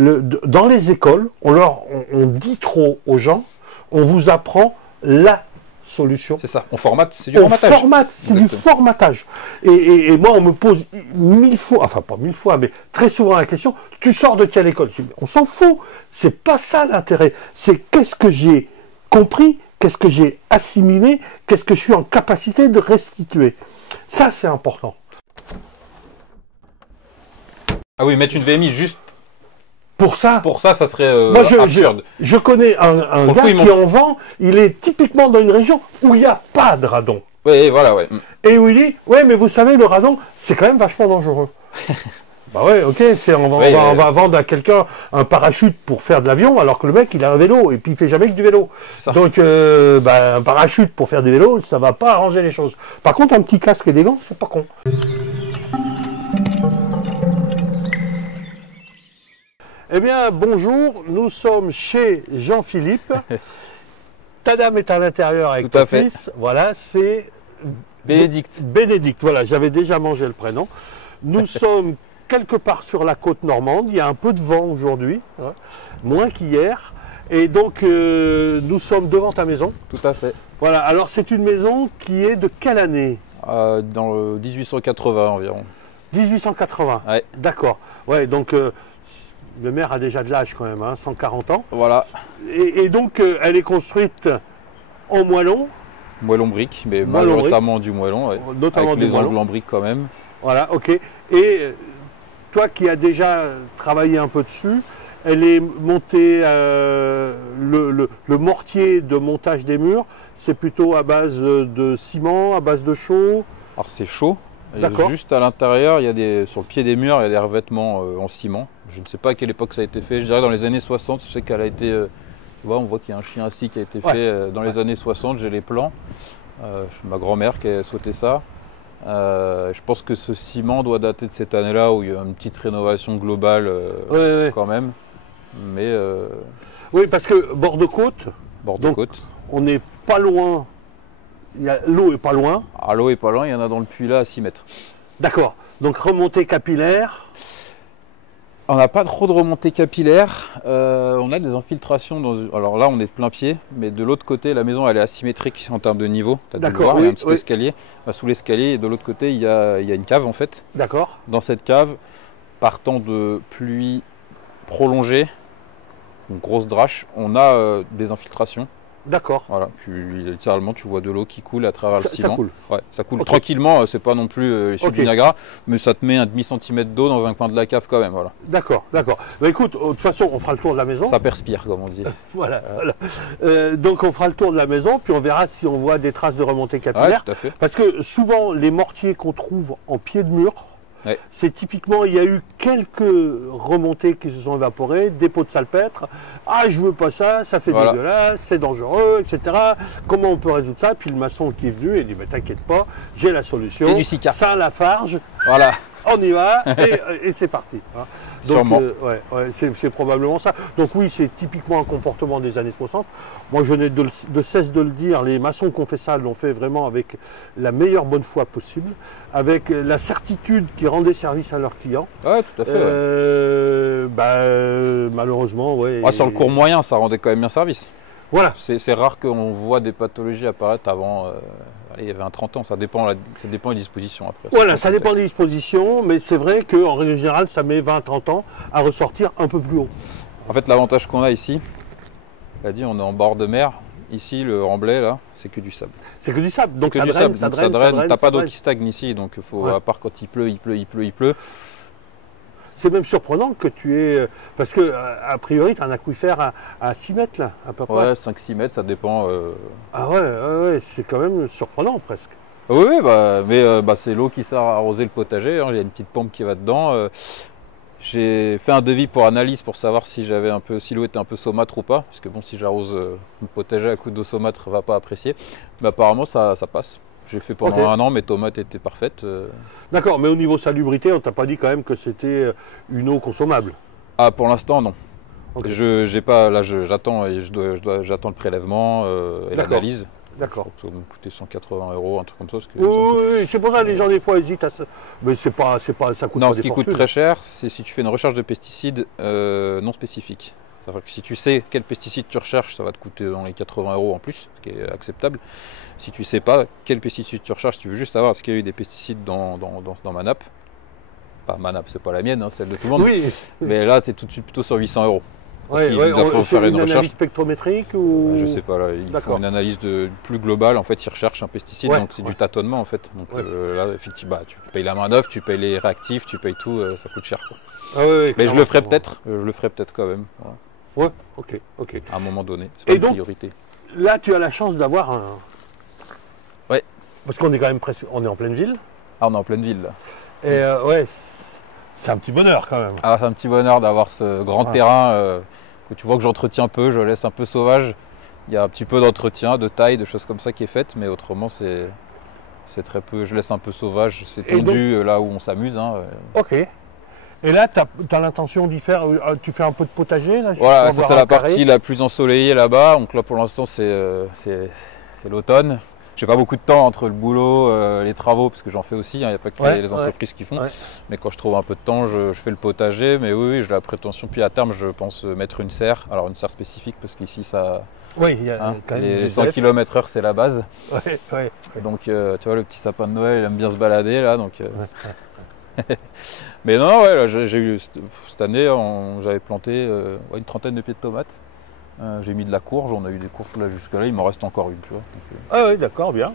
Dans les écoles, on dit trop aux gens, on vous apprend la solution. C'est ça, on formate, c'est du formatage. C'est du formatage. Et moi, on me pose 1000 fois, enfin pas 1000 fois, mais très souvent la question, tu sors de quelle école? On s'en fout, c'est pas ça l'intérêt. C'est qu'est-ce que j'ai compris, qu'est-ce que j'ai assimilé, qu'est-ce que je suis en capacité de restituer. Ça, c'est important. Ah oui, mettre une VMI juste pour ça, ça serait moi, absurde. Je connais un gars qui en vend, il est typiquement dans une région où il n'y a pas de radon. Oui, voilà, ouais. Et où il dit, ouais, mais vous savez, le radon, c'est quand même vachement dangereux. Bah ouais, ok, on va vendre à quelqu'un un parachute pour faire de l'avion, alors que le mec, il a un vélo, et puis il fait jamais que du vélo. Donc, un parachute pour faire du vélo, ça va pas arranger les choses. Par contre, un petit casque et des gants, c'est pas con. Eh bien, bonjour, nous sommes chez Jean-Philippe. Ta dame est à l'intérieur avec ton fils. Voilà, c'est Bénédicte. Bénédicte, voilà, j'avais déjà mangé le prénom. Nous sommes quelque part sur la côte normande. Il y a un peu de vent aujourd'hui, hein, moins qu'hier. Et donc, nous sommes devant ta maison. Tout à fait. Voilà, alors c'est une maison qui est de quelle année? Dans le 1880 environ. 1880, ouais. D'accord. Ouais, donc... le maire a déjà de l'âge quand même, hein, 140 ans. Voilà. Et donc, elle est construite en moellon. Moellon brique, mais majoritairement du moellon, ouais. Notamment avec les angles en brique quand même. Voilà, ok. Et toi qui as déjà travaillé un peu dessus, elle est montée, le mortier de montage des murs, c'est plutôt à base de ciment, à base de chaux? Alors c'est chaud. D'accord. Juste à l'intérieur, sur le pied des murs, il y a des revêtements en ciment. Je ne sais pas à quelle époque ça a été fait. Je dirais dans les années 60, je sais qu'elle a été... on voit qu'il y a un chien assis qui a été fait dans les années 60, j'ai les plans. Ma grand-mère qui a souhaité ça. Je pense que ce ciment doit dater de cette année-là où il y a une petite rénovation globale quand même. Mais, oui, parce que bord de côte, on n'est pas loin. L'eau est pas loin. Ah, l'eau est pas loin, il y en a dans le puits là à 6 mètres. D'accord. Donc remontée capillaire. On n'a pas trop de remontée capillaire. On a des infiltrations. Alors là, on est de plein pied, mais de l'autre côté, la maison elle est asymétrique en termes de niveau. Tu as dû le voir, il y a un petit escalier. Sous l'escalier, et de l'autre côté, il y a une cave en fait. D'accord. Dans cette cave, partant de pluie prolongée, une grosse drache, on a des infiltrations. D'accord. Voilà, puis littéralement tu vois de l'eau qui coule à travers le ciment. Ça coule. Ouais, ça coule tranquillement, c'est pas non plus les chutes du Niagara, mais ça te met un demi-centimètre d'eau dans un coin de la cave quand même. Voilà. D'accord, d'accord. Bah, écoute, de toute façon, on fera le tour de la maison. Ça perspire, comme on dit. Voilà. Donc on fera le tour de la maison, puis on verra si on voit des traces de remontée capillaire. Ouais, tout à fait. Parce que souvent, les mortiers qu'on trouve en pied de mur, c'est typiquement, il y a eu quelques remontées qui se sont évaporées, des pots de salpêtre. Ah, je veux pas ça, ça fait dégueulasse, c'est dangereux, etc. Comment on peut résoudre ça? Puis le maçon qui est venu, il dit, mais t'inquiète pas, j'ai la solution. Et du Sika. Saint-Lafarge. Voilà. On y va et c'est parti. Hein. Donc, c'est probablement ça. Donc oui, c'est typiquement un comportement des années 60. Moi, je n'ai de cesse de le dire, les maçons qui ont fait ça l'ont fait vraiment avec la meilleure bonne foi possible, avec la certitude qu'ils rendaient service à leurs clients. Ouais, tout à fait. Malheureusement, sur le court moyen, ça rendait quand même bien service. Voilà. C'est rare qu'on voit des pathologies apparaître avant... il y avait un 30 ans, ça dépend des dispositions après. Voilà, ça dépend des dispositions, mais c'est vrai qu'en règle générale, ça met 20-30 ans à ressortir un peu plus haut. En fait, l'avantage qu'on a ici, on est en bord de mer. Ici, le remblai, là, c'est que du sable. C'est que du sable, donc ça draine. T'as pas d'eau qui stagne ici, donc à part quand il pleut. C'est même surprenant que tu aies... Parce que a priori, tu as un aquifère à 6 mètres, là, à peu près. Ouais, 5-6 mètres, ça dépend. Ah ouais, c'est quand même surprenant, presque. Oui, mais c'est l'eau qui sert à arroser le potager. Hein. Il y a une petite pompe qui va dedans. J'ai fait un devis pour analyse pour savoir si l'eau était un peu saumâtre ou pas. Parce que bon, si j'arrose le potager à coup d'eau saumâtre, on ne va pas apprécier. Mais apparemment, ça passe. J'ai fait pendant un an, mes tomates étaient parfaites. D'accord, mais au niveau salubrité, on t'a pas dit quand même que c'était une eau consommable? Ah, pour l'instant, non. J'attends le prélèvement et l'analyse. D'accord. Ça va me coûter 180 €, un truc comme ça. Parce que Oui, c'est pour ça que les gens des fois hésitent à ça. Mais c'est pas, ça coûte non, pas ce des qui coûte fortunes. très cher, c'est si tu fais une recherche de pesticides non spécifiques. C'est-à-dire que si tu sais quel pesticide tu recherches, ça va te coûter dans les 80 € en plus, ce qui est acceptable. Si tu ne sais pas quel pesticide tu recherches, tu veux juste savoir est-ce qu'il y a eu des pesticides dans ma nappe. Pas ma nappe, c'est pas la mienne, hein, celle de tout le monde. Oui. Mais là, c'est tout de suite plutôt sur 800 €. Ouais, faut faire une analyse recherche. spectrométrique ou... Je sais pas, là, il faut une analyse plus globale. En fait, ils recherchent un pesticide, donc c'est du tâtonnement en fait. Donc là, effectivement, tu payes la main d'œuvre, tu payes les réactifs, tu payes tout, ça coûte cher, quoi. Ah oui, mais je le ferai peut-être, quand même. Voilà. Ouais, ok. À un moment donné, c'est pas une priorité. Là, tu as la chance d'avoir un... Ouais. Parce qu'on est quand même presque... On est en pleine ville. Ah, on est en pleine ville, là. Et ouais, c'est un petit bonheur quand même. Ah, c'est un petit bonheur d'avoir ce grand terrain que tu vois que j'entretiens peu, je laisse un peu sauvage. Il y a un petit peu d'entretien, de taille, de choses comme ça qui est faite, mais autrement, c'est très peu. Je laisse un peu sauvage, c'est tendu là où on s'amuse. Hein. Ok. Et là, tu as l'intention d'y faire, tu fais un peu de potager là? Voilà, ça c'est la partie la plus ensoleillée là-bas. Donc là pour l'instant c'est l'automne. J'ai pas beaucoup de temps entre le boulot, les travaux, parce que j'en fais aussi, il n'y a pas que les entreprises qui font. Mais quand je trouve un peu de temps, je fais le potager. Mais oui, j'ai la prétention, puis à terme je pense mettre une serre. Alors une serre spécifique parce qu'ici ça... Oui, il y a quand même les 100 km/h c'est la base. Ouais. Et donc tu vois le petit sapin de Noël, il aime bien se balader là. Donc, mais non, ouais, là, j'ai eu cette année, j'avais planté une trentaine de pieds de tomates. J'ai mis de la courge, on a eu des courges là jusque là, il m'en reste encore une, tu vois. Donc, ah oui, d'accord, bien.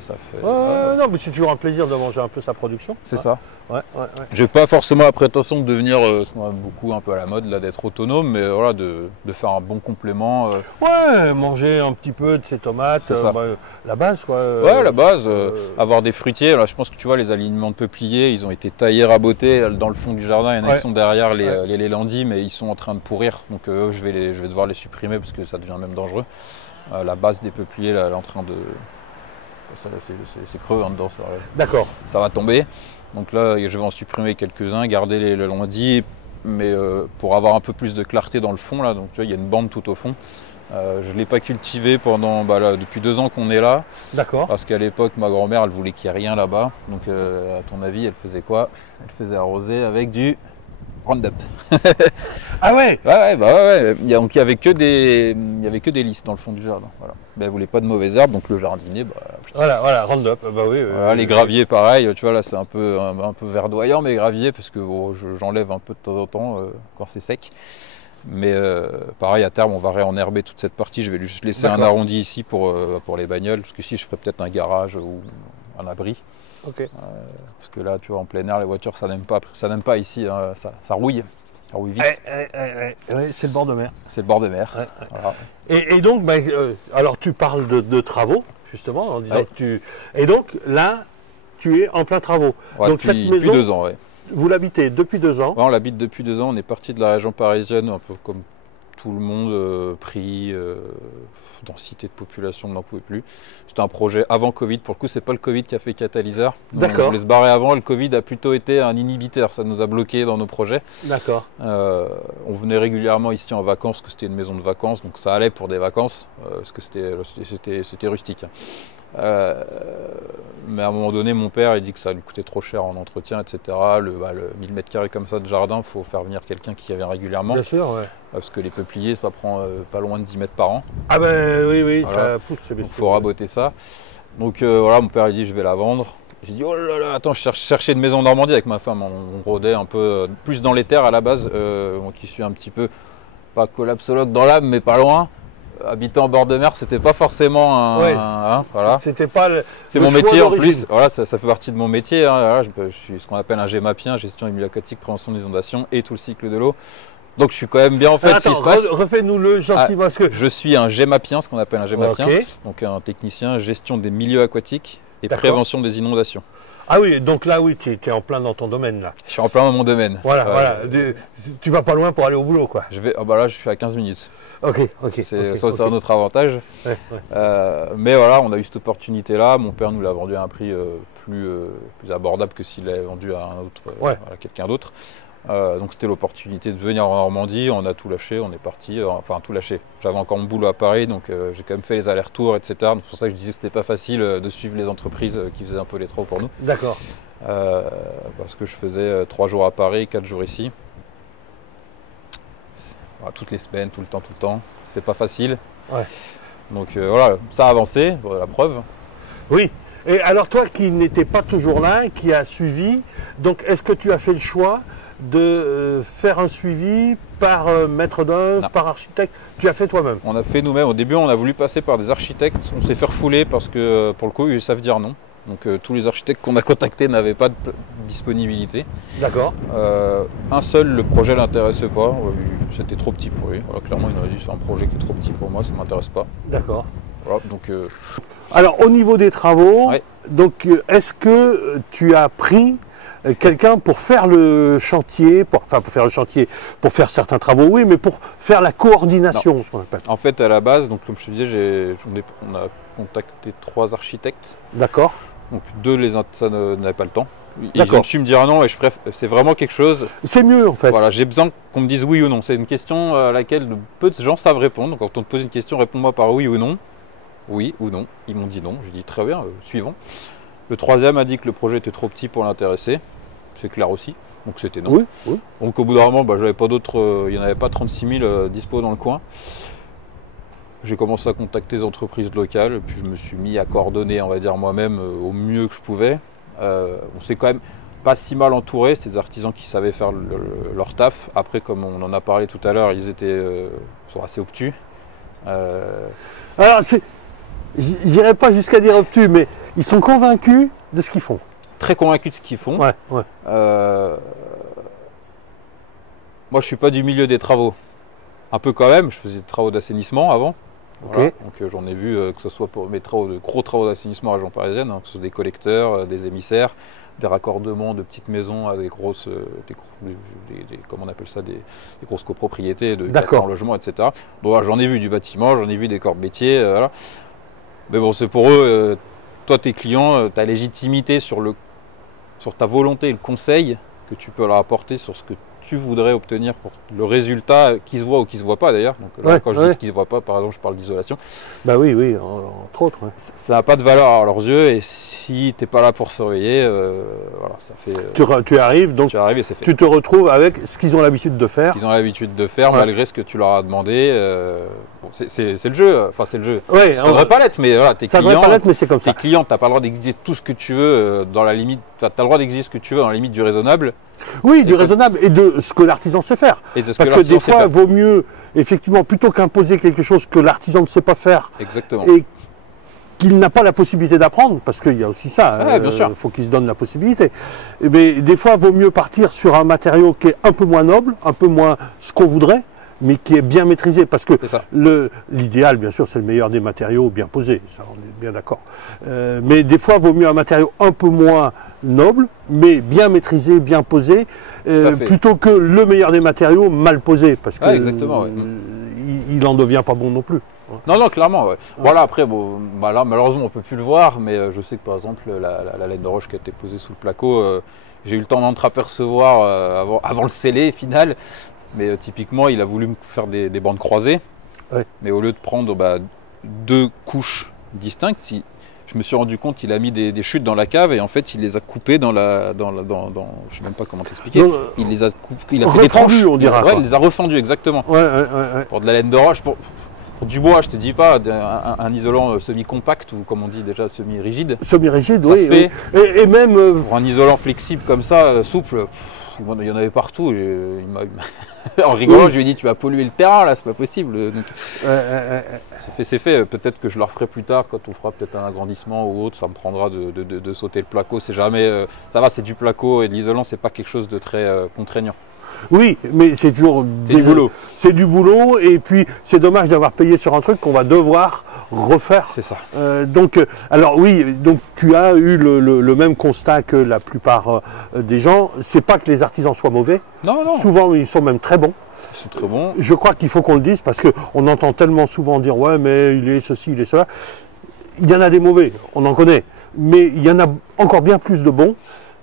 Ça fait. Non, mais c'est toujours un plaisir de manger un peu sa production. C'est ça. Ouais. J'ai pas forcément la prétention de devenir, beaucoup un peu à la mode là, d'être autonome, mais voilà, de faire un bon complément. Ouais, manger un petit peu de ces tomates, la base quoi. Ouais, la base, avoir des fruitiers. Là, je pense que tu vois, les alignements de peupliers, ils ont été taillés, rabotés dans le fond du jardin. Il y en a qui sont derrière les lélandis, mais ils sont en train de pourrir. Donc je vais devoir les supprimer parce que ça devient même dangereux. La base des peupliers, là, elle est en train de... C'est creux hein, dedans, d'accord. Ça va tomber. Donc là, je vais en supprimer quelques-uns, garder les lélandis, mais pour avoir un peu plus de clarté dans le fond. Là, donc tu vois, il y a une bande tout au fond. Je ne l'ai pas cultivé depuis 2 ans qu'on est là. D'accord. Parce qu'à l'époque, ma grand-mère, elle voulait qu'il n'y ait rien là-bas. Donc à ton avis, elle faisait quoi? Elle faisait arroser avec du Roundup. Ah ouais. Ouais. Donc il y avait que des lys dans le fond du jardin. Voilà. Mais elle voulait pas de mauvaises herbes, donc le jardinier. Voilà, Roundup. Bah oui. Voilà, les graviers, pareil. Tu vois là, c'est un peu verdoyant, mais gravier parce que j'enlève un peu de temps en temps quand c'est sec. Mais pareil, à terme, on va réenherber toute cette partie. Je vais juste laisser un arrondi ici pour les bagnoles, parce que si je ferais peut-être un garage ou un abri. Ok. Parce que là, tu vois, en plein air, les voitures, ça n'aime pas ici, hein, ça rouille. Ça rouille vite. Ouais, c'est le bord de mer. C'est le bord de mer. Ouais. Voilà. Et donc, alors tu parles de travaux, justement, en disant que tu... Et donc, là, tu es en plein travaux. Ouais, donc depuis 2 ans, ouais. Vous l'habitez depuis 2 ans? Ouais, on l'habite depuis 2 ans. On est parti de la région parisienne, un peu comme tout le monde, prix, densité de population, on n'en pouvait plus. C'était un projet avant Covid. Pour le coup, c'est pas le Covid qui a fait catalyseur. D'accord. On voulait se barrer avant. Le Covid a plutôt été un inhibiteur. Ça nous a bloqué dans nos projets. D'accord. On venait régulièrement ici en vacances, parce que c'était une maison de vacances, donc ça allait pour des vacances, parce que c'était rustique. Mais à un moment donné, mon père il dit que ça lui coûtait trop cher en entretien, etc. Le 1000 m² comme ça de jardin, il faut faire venir quelqu'un qui vient régulièrement. Bien sûr, ouais. Parce que les peupliers, ça prend pas loin de 10 mètres par an. Ah ben oui, voilà. Ça pousse, c'est bestiaux. Il faut raboter ça. Donc voilà, mon père il dit je vais la vendre. J'ai dit oh là là, attends, je cherchais une maison en Normandie avec ma femme. On rôdait un peu plus dans les terres à la base, qui suis un petit peu, pas collapsologue dans l'âme, mais pas loin. Habiter en bord de mer, c'était pas forcément voilà. C'était pas c'est mon métier en plus. Voilà, ça fait partie de mon métier. Hein. Voilà, je suis ce qu'on appelle un GEMAPien, gestion des milieux aquatiques, prévention des inondations et tout le cycle de l'eau. Donc je suis quand même bien en fait. Attends, refais-nous-le gentiment. Parce que... Je suis un GEMAPien, ce qu'on appelle un GEMAPien. Okay. Donc un technicien gestion des milieux aquatiques et prévention des inondations. Ah oui, donc là, oui, tu es en plein dans ton domaine, là. Je suis en plein dans mon domaine. Voilà. Tu vas pas loin pour aller au boulot, quoi. Là, je suis à 15 minutes. Ok. C'est un autre avantage. Ouais. Mais voilà, on a eu cette opportunité-là. Mon père nous l'a vendu à un prix plus abordable que s'il l'avait vendu à quelqu'un d'autre. Donc c'était l'opportunité de venir en Normandie, on a tout lâché, on est parti, enfin tout lâché. J'avais encore mon boulot à Paris, donc j'ai quand même fait les allers-retours, etc. Donc c'est pour ça que je disais que c'était pas facile de suivre les entreprises qui faisaient un peu les travaux pour nous. D'accord. Parce que je faisais 3 jours à Paris, 4 jours ici. Voilà, toutes les semaines, tout le temps. C'est pas facile. Ouais. Donc voilà, ça a avancé, la preuve. Oui. Et alors toi qui n'étais pas toujours là, qui a suivi, donc est-ce que tu as fait le choix de faire un suivi par maître d'œuvre, par architecte? Tu as fait toi-même? On a fait nous-mêmes. Au début, on a voulu passer par des architectes. On s'est fait refouler parce que pour le coup, ils savent dire non. Donc tous les architectes qu'on a contactés n'avaient pas de disponibilité. D'accord. Un seul, le projet l'intéressait pas. C'était trop petit pour lui. Voilà, clairement, il nous a dit c'est un projet qui est trop petit pour moi, ça ne m'intéresse pas. D'accord. Voilà, donc, alors au niveau des travaux, ouais. Donc est-ce que tu as pris quelqu'un pour faire le chantier, pour faire certains travaux, oui, mais pour faire la coordination, ce qu'on appelle. En fait, à la base, donc comme je te disais, on a contacté 3 architectes. D'accord. Donc 2, ça n'avait pas le temps. Ils ont su me dire non, et c'est vraiment quelque chose. C'est mieux en fait. Voilà, j'ai besoin qu'on me dise oui ou non. C'est une question à laquelle peu de gens savent répondre. Donc quand on te pose une question, réponds-moi par oui ou non. Oui ou non. Ils m'ont dit non. Je dis très bien, suivons. Le 3e a dit que le projet était trop petit pour l'intéresser. C'est clair aussi. Donc c'était non. Oui, oui. Donc au bout d'un moment, j'avais pas d'autres. Il n'y en avait pas 36 000 dispo dans le coin. J'ai commencé à contacter des entreprises locales, puis je me suis mis à coordonner, on va dire moi-même, au mieux que je pouvais. On s'est quand même pas si mal entouré, c'était des artisans qui savaient faire leur taf. Après, comme on en a parlé tout à l'heure, ils sont assez obtus. Alors, j'irai pas jusqu'à dire obtus, mais ils sont convaincus de ce qu'ils font. Très convaincus de ce qu'ils font. Ouais, ouais. Moi, je suis pas du milieu des travaux. Un peu quand même, je faisais des travaux d'assainissement avant. Voilà. Okay. Donc j'en ai vu, que ce soit pour mes gros travaux d'assainissement à région parisienne, que ce soit des collecteurs, des émissaires, des raccordements de petites maisons à des grosses, comment on appelle ça, des grosses copropriétés de 400 logements, etc. Donc j'en ai vu du bâtiment, j'en ai vu des corps de métier, voilà. Mais bon, c'est pour eux, toi tes clients, ta légitimité sur ta volonté et le conseil que tu peux leur apporter sur ce que tu voudrais obtenir pour le résultat qui se voit ou qui se voit pas d'ailleurs. Donc là, quand je dis ce qui se voit pas, par exemple, je parle d'isolation. Bah oui, oui, entre autres. Ouais. Ça n'a pas de valeur à leurs yeux, et si tu n'es pas là pour surveiller, voilà, ça fait. Tu arrives, donc et c'est fait. Tu te retrouves avec ce qu'ils ont l'habitude de faire. Ce qu'ils ont l'habitude de faire, malgré ce que tu leur as demandé. Bon, c'est le jeu, enfin c'est le jeu. Ouais, ça ne devrait pas l'être, mais voilà, tes clients. Ça devrait pas l'être, mais c'est comme ça. Tes clients, tu n'as pas le droit d'exiger tout ce que tu veux dans la limite. Tu as le droit d'exiger ce que tu veux dans la limite du raisonnable. Oui, du raisonnable et de ce que l'artisan sait faire. Parce que des fois, il vaut mieux, effectivement, plutôt qu'imposer quelque chose que l'artisan ne sait pas faire. Exactement. Et qu'il n'a pas la possibilité d'apprendre, parce qu'il y a aussi ça, bien sûr. Il faut qu'il se donne la possibilité. Mais des fois, il vaut mieux partir sur un matériau qui est un peu moins noble, un peu moins ce qu'on voudrait, mais qui est bien maîtrisé, parce que l'idéal, bien sûr, c'est le meilleur des matériaux bien posés, ça on est bien d'accord. Mais des fois, il vaut mieux un matériau un peu moins noble, mais bien maîtrisé, bien posé, plutôt que le meilleur des matériaux mal posé, parce que exactement, il n'en devient pas bon non plus. Non, non, clairement. Ouais. Voilà, après, bon, là, malheureusement, on ne peut plus le voir, mais je sais que par exemple, la laine de roche qui a été posée sous le placo, j'ai eu le temps d'entreapercevoir avant le scellé final. Mais typiquement, il a voulu me faire des bandes croisées. Ouais. Mais au lieu de prendre 2 couches distinctes, je me suis rendu compte qu'il a mis des chutes dans la cave et en fait, il les a coupées dans je ne sais même pas comment t'expliquer. Il les a coupées, il a fait des tranches. On dira. Ouais, il les a refendues, exactement. Ouais. Pour de la laine de roche, pour du bois, je te dis pas, un isolant semi-compact ou comme on dit déjà semi-rigide. Semi-rigide, oui. Et même. Pour un isolant flexible comme ça, souple. Il y en avait partout. En rigolant, je lui ai dit tu vas polluer le terrain là, c'est pas possible. Donc, c'est fait. Peut-être que je le referai plus tard quand on fera peut-être un agrandissement ou autre. Ça me prendra de sauter le placo. C'est jamais. Ça va, c'est du placo et de l'isolant, c'est pas quelque chose de très contraignant. Oui, mais c'est toujours du boulot. C'est du boulot et puis c'est dommage d'avoir payé sur un truc qu'on va devoir refaire. C'est ça. Alors oui, donc tu as eu le même constat que la plupart des gens. C'est pas que les artisans soient mauvais. Non, non. Souvent, ils sont même très bons. Ils sont très bons. Je crois qu'il faut qu'on le dise parce qu'on entend tellement souvent dire ouais, mais il est ceci, il est cela. Il y en a des mauvais, on en connaît, mais il y en a encore bien plus de bons.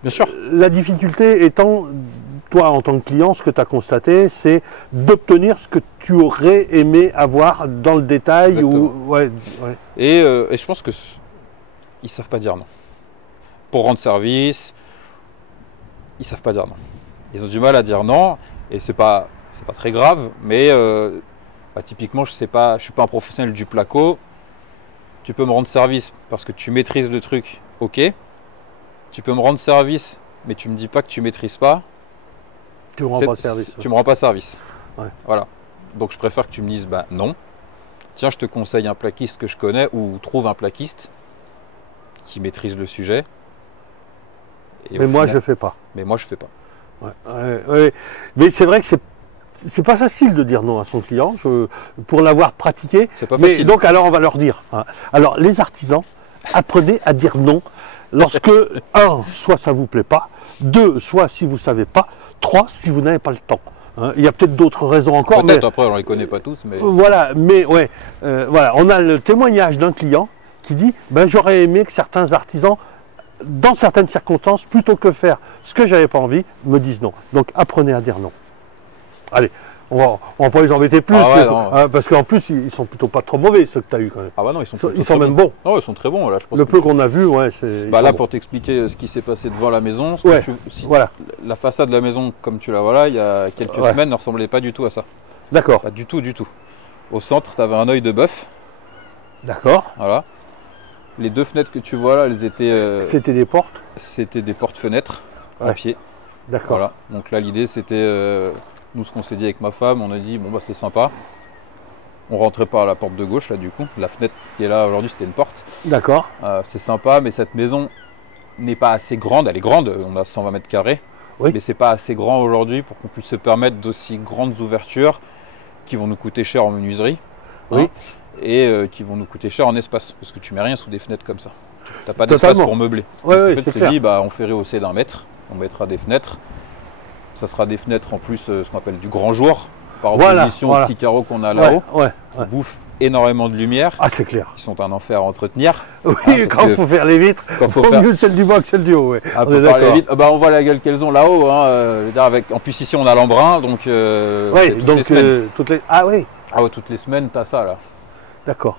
Bien sûr. La difficulté étant toi, en tant que client, ce que tu as constaté, c'est d'obtenir ce que tu aurais aimé avoir dans le détail. Ouais. Et je pense que ils savent pas dire non. Pour rendre service, ils savent pas dire non. Ils ont du mal à dire non, et c'est pas très grave, mais typiquement, je suis pas un professionnel du placo. Tu peux me rendre service parce que tu maîtrises le truc, ok. Tu peux me rendre service, mais tu me dis pas que tu maîtrises pas. Tu me rends pas service. Tu me rends pas service. Ouais. Voilà. Donc je préfère que tu me dises non. Tiens, je te conseille un plaquiste que je connais, ou trouve un plaquiste qui maîtrise le sujet. Mais moi, je fais pas. Mais moi, je fais pas. Ouais. Mais c'est vrai que c'est pas facile de dire non à son client, pour l'avoir pratiqué. C'est pas facile. Donc alors on va leur dire. Alors les artisans, apprenez à dire non lorsque, soit ça vous plaît pas, 2, soit si vous savez pas, 3, si vous n'avez pas le temps. Il y a peut-être d'autres raisons encore. Peut-être, après on les connaît pas tous. Mais... Voilà, mais voilà, on a le témoignage d'un client qui dit j'aurais aimé que certains artisans, dans certaines circonstances, plutôt que faire ce que j'avais pas envie, me disent non. Donc apprenez à dire non. Allez, on va pas les embêter plus, parce qu'en plus ils sont plutôt pas trop mauvais, ceux que tu as eu quand même. Ah bah non, ils sont même bons. Non, ils sont très bons là, je pense. Le peu qu'on a vu, c'est. Là, pour t'expliquer ce qui s'est passé devant la maison, voilà. La façade de la maison, comme tu la vois là, il y a quelques semaines, ne ressemblait pas du tout à ça. D'accord. Pas du tout, du tout. Au centre, tu avais un œil de bœuf. D'accord. Voilà. Les 2 fenêtres que tu vois là, elles étaient. C'était des portes. C'était des portes-fenêtres en pied. D'accord. Voilà. Donc là, l'idée, c'était. Nous, ce qu'on s'est dit avec ma femme, on a dit c'est sympa. On rentrait par la porte de gauche là, du coup. La fenêtre qui est là aujourd'hui, c'était une porte. D'accord. C'est sympa, mais cette maison n'est pas assez grande. Elle est grande, on a 120 mètres carrés. Oui. Mais c'est pas assez grand aujourd'hui pour qu'on puisse se permettre d'aussi grandes ouvertures qui vont nous coûter cher en menuiserie. Oui. Et qui vont nous coûter cher en espace. Parce que tu mets rien sous des fenêtres comme ça. Tu n'as pas d'espace pour meubler. Oui, en fait, c'est je te dis, on fait rehausser d'1 mètre. On mettra des fenêtres. Ça sera des fenêtres en plus, ce qu'on appelle du grand jour, par opposition aux petits carreaux qu'on a là-haut, qui bouffent énormément de lumière. Ah, c'est clair. Qui sont un enfer à entretenir. Oui, quand il faut faire les vitres, il faut mieux celle du bas que celle du haut. Pour faire les vitres, on voit la gueule qu'elles ont là-haut. En plus, ici, on a l'embrun, donc toutes les... Ah oui. Ah ouais, toutes les semaines, tu as ça là. D'accord.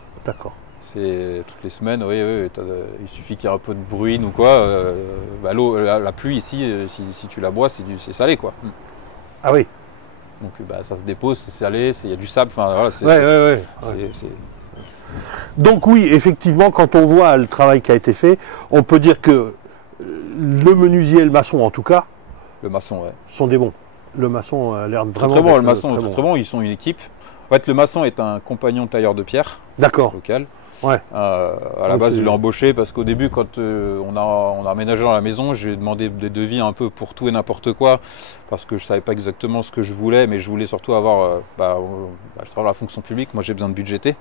C'est toutes les semaines, oui, il suffit qu'il y ait un peu de bruit ou quoi. L'eau, la pluie ici, si tu la bois, c'est salé quoi. Ah oui. Donc ça se dépose, c'est salé, il y a du sable. Donc oui, effectivement, quand on voit le travail qui a été fait, on peut dire que le menuisier et le maçon, en tout cas, sont des bons. Le maçon a l'air vraiment très bon. Le maçon est très bon. Ils sont une équipe. En fait, le maçon est un compagnon tailleur de pierre. D'accord. Local. Ouais. À la base, je l'ai embauché parce qu'au début, quand on a aménagé dans la maison, j'ai demandé des devis un peu pour tout et n'importe quoi parce que je ne savais pas exactement ce que je voulais, mais je voulais surtout avoir. Je travaille dans la fonction publique, moi j'ai besoin de budgéter.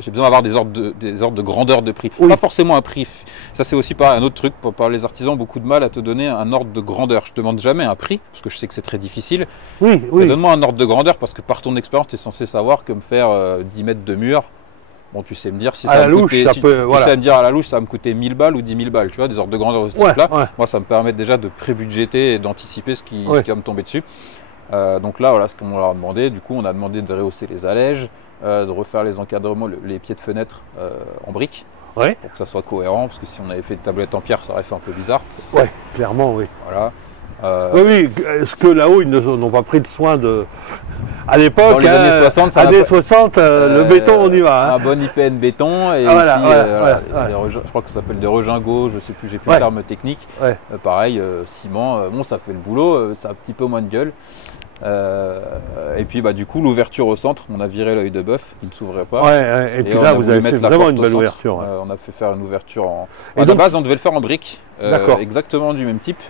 J'ai besoin d'avoir des ordres de grandeur de prix. Oui. Pas forcément un prix. Ça, c'est aussi un autre truc. Par les artisans, beaucoup de mal à te donner un ordre de grandeur. Je ne demande jamais un prix, parce que je sais que c'est très difficile. Oui. Donne-moi un ordre de grandeur, parce que par ton expérience, tu es censé savoir que me faire 10 mètres de mur, tu sais me dire si ça va me coûter. Tu sais me dire à la louche, ça va me coûter 1000 balles ou 10 000 balles. Tu vois, des ordres de grandeur de ce type-là. Moi, ça me permet déjà de pré-budgéter et d'anticiper ce qui va me tomber dessus. Donc là, voilà ce qu'on leur a demandé. Du coup, on a demandé de rehausser les allèges, de refaire les encadrements, les pieds de fenêtre en briques, pour que ça soit cohérent, parce que si on avait fait des tablettes en pierre, ça aurait fait un peu bizarre. Ouais, clairement, oui. Voilà. Oui, est-ce que là-haut, ils n'ont pas pris le soin de... À l'époque, dans les années 60, le béton, on y va. Un bon IPN béton, et je crois que ça s'appelle des regingos, je sais plus, j'ai plus le terme technique. Pareil, ciment, ça fait le boulot, ça a un petit peu moins de gueule. Et puis du coup l'ouverture au centre, on a viré l'œil de bœuf qui ne s'ouvrait pas. Et puis là vous avez fait vraiment une belle ouverture. On a fait faire une ouverture à la base on devait le faire en briques, exactement du même type.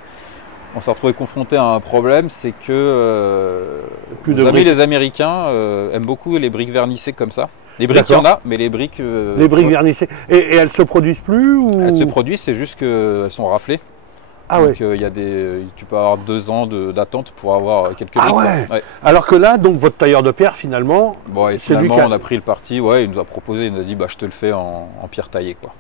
On s'est retrouvé confronté à un problème, c'est que les Américains aiment beaucoup les briques vernissées comme ça. Les briques il y en a, mais les briques... les briques vernissées. Et elles se produisent plus ou... Elles se produisent, c'est juste qu'elles sont raflées. Ah donc tu peux avoir 2 ans d'attente pour avoir quelques briques. Ah ouais. Alors que là, donc votre tailleur de pierre finalement, finalement on a pris le parti, il nous a proposé, il nous a dit je te le fais en pierre taillée quoi.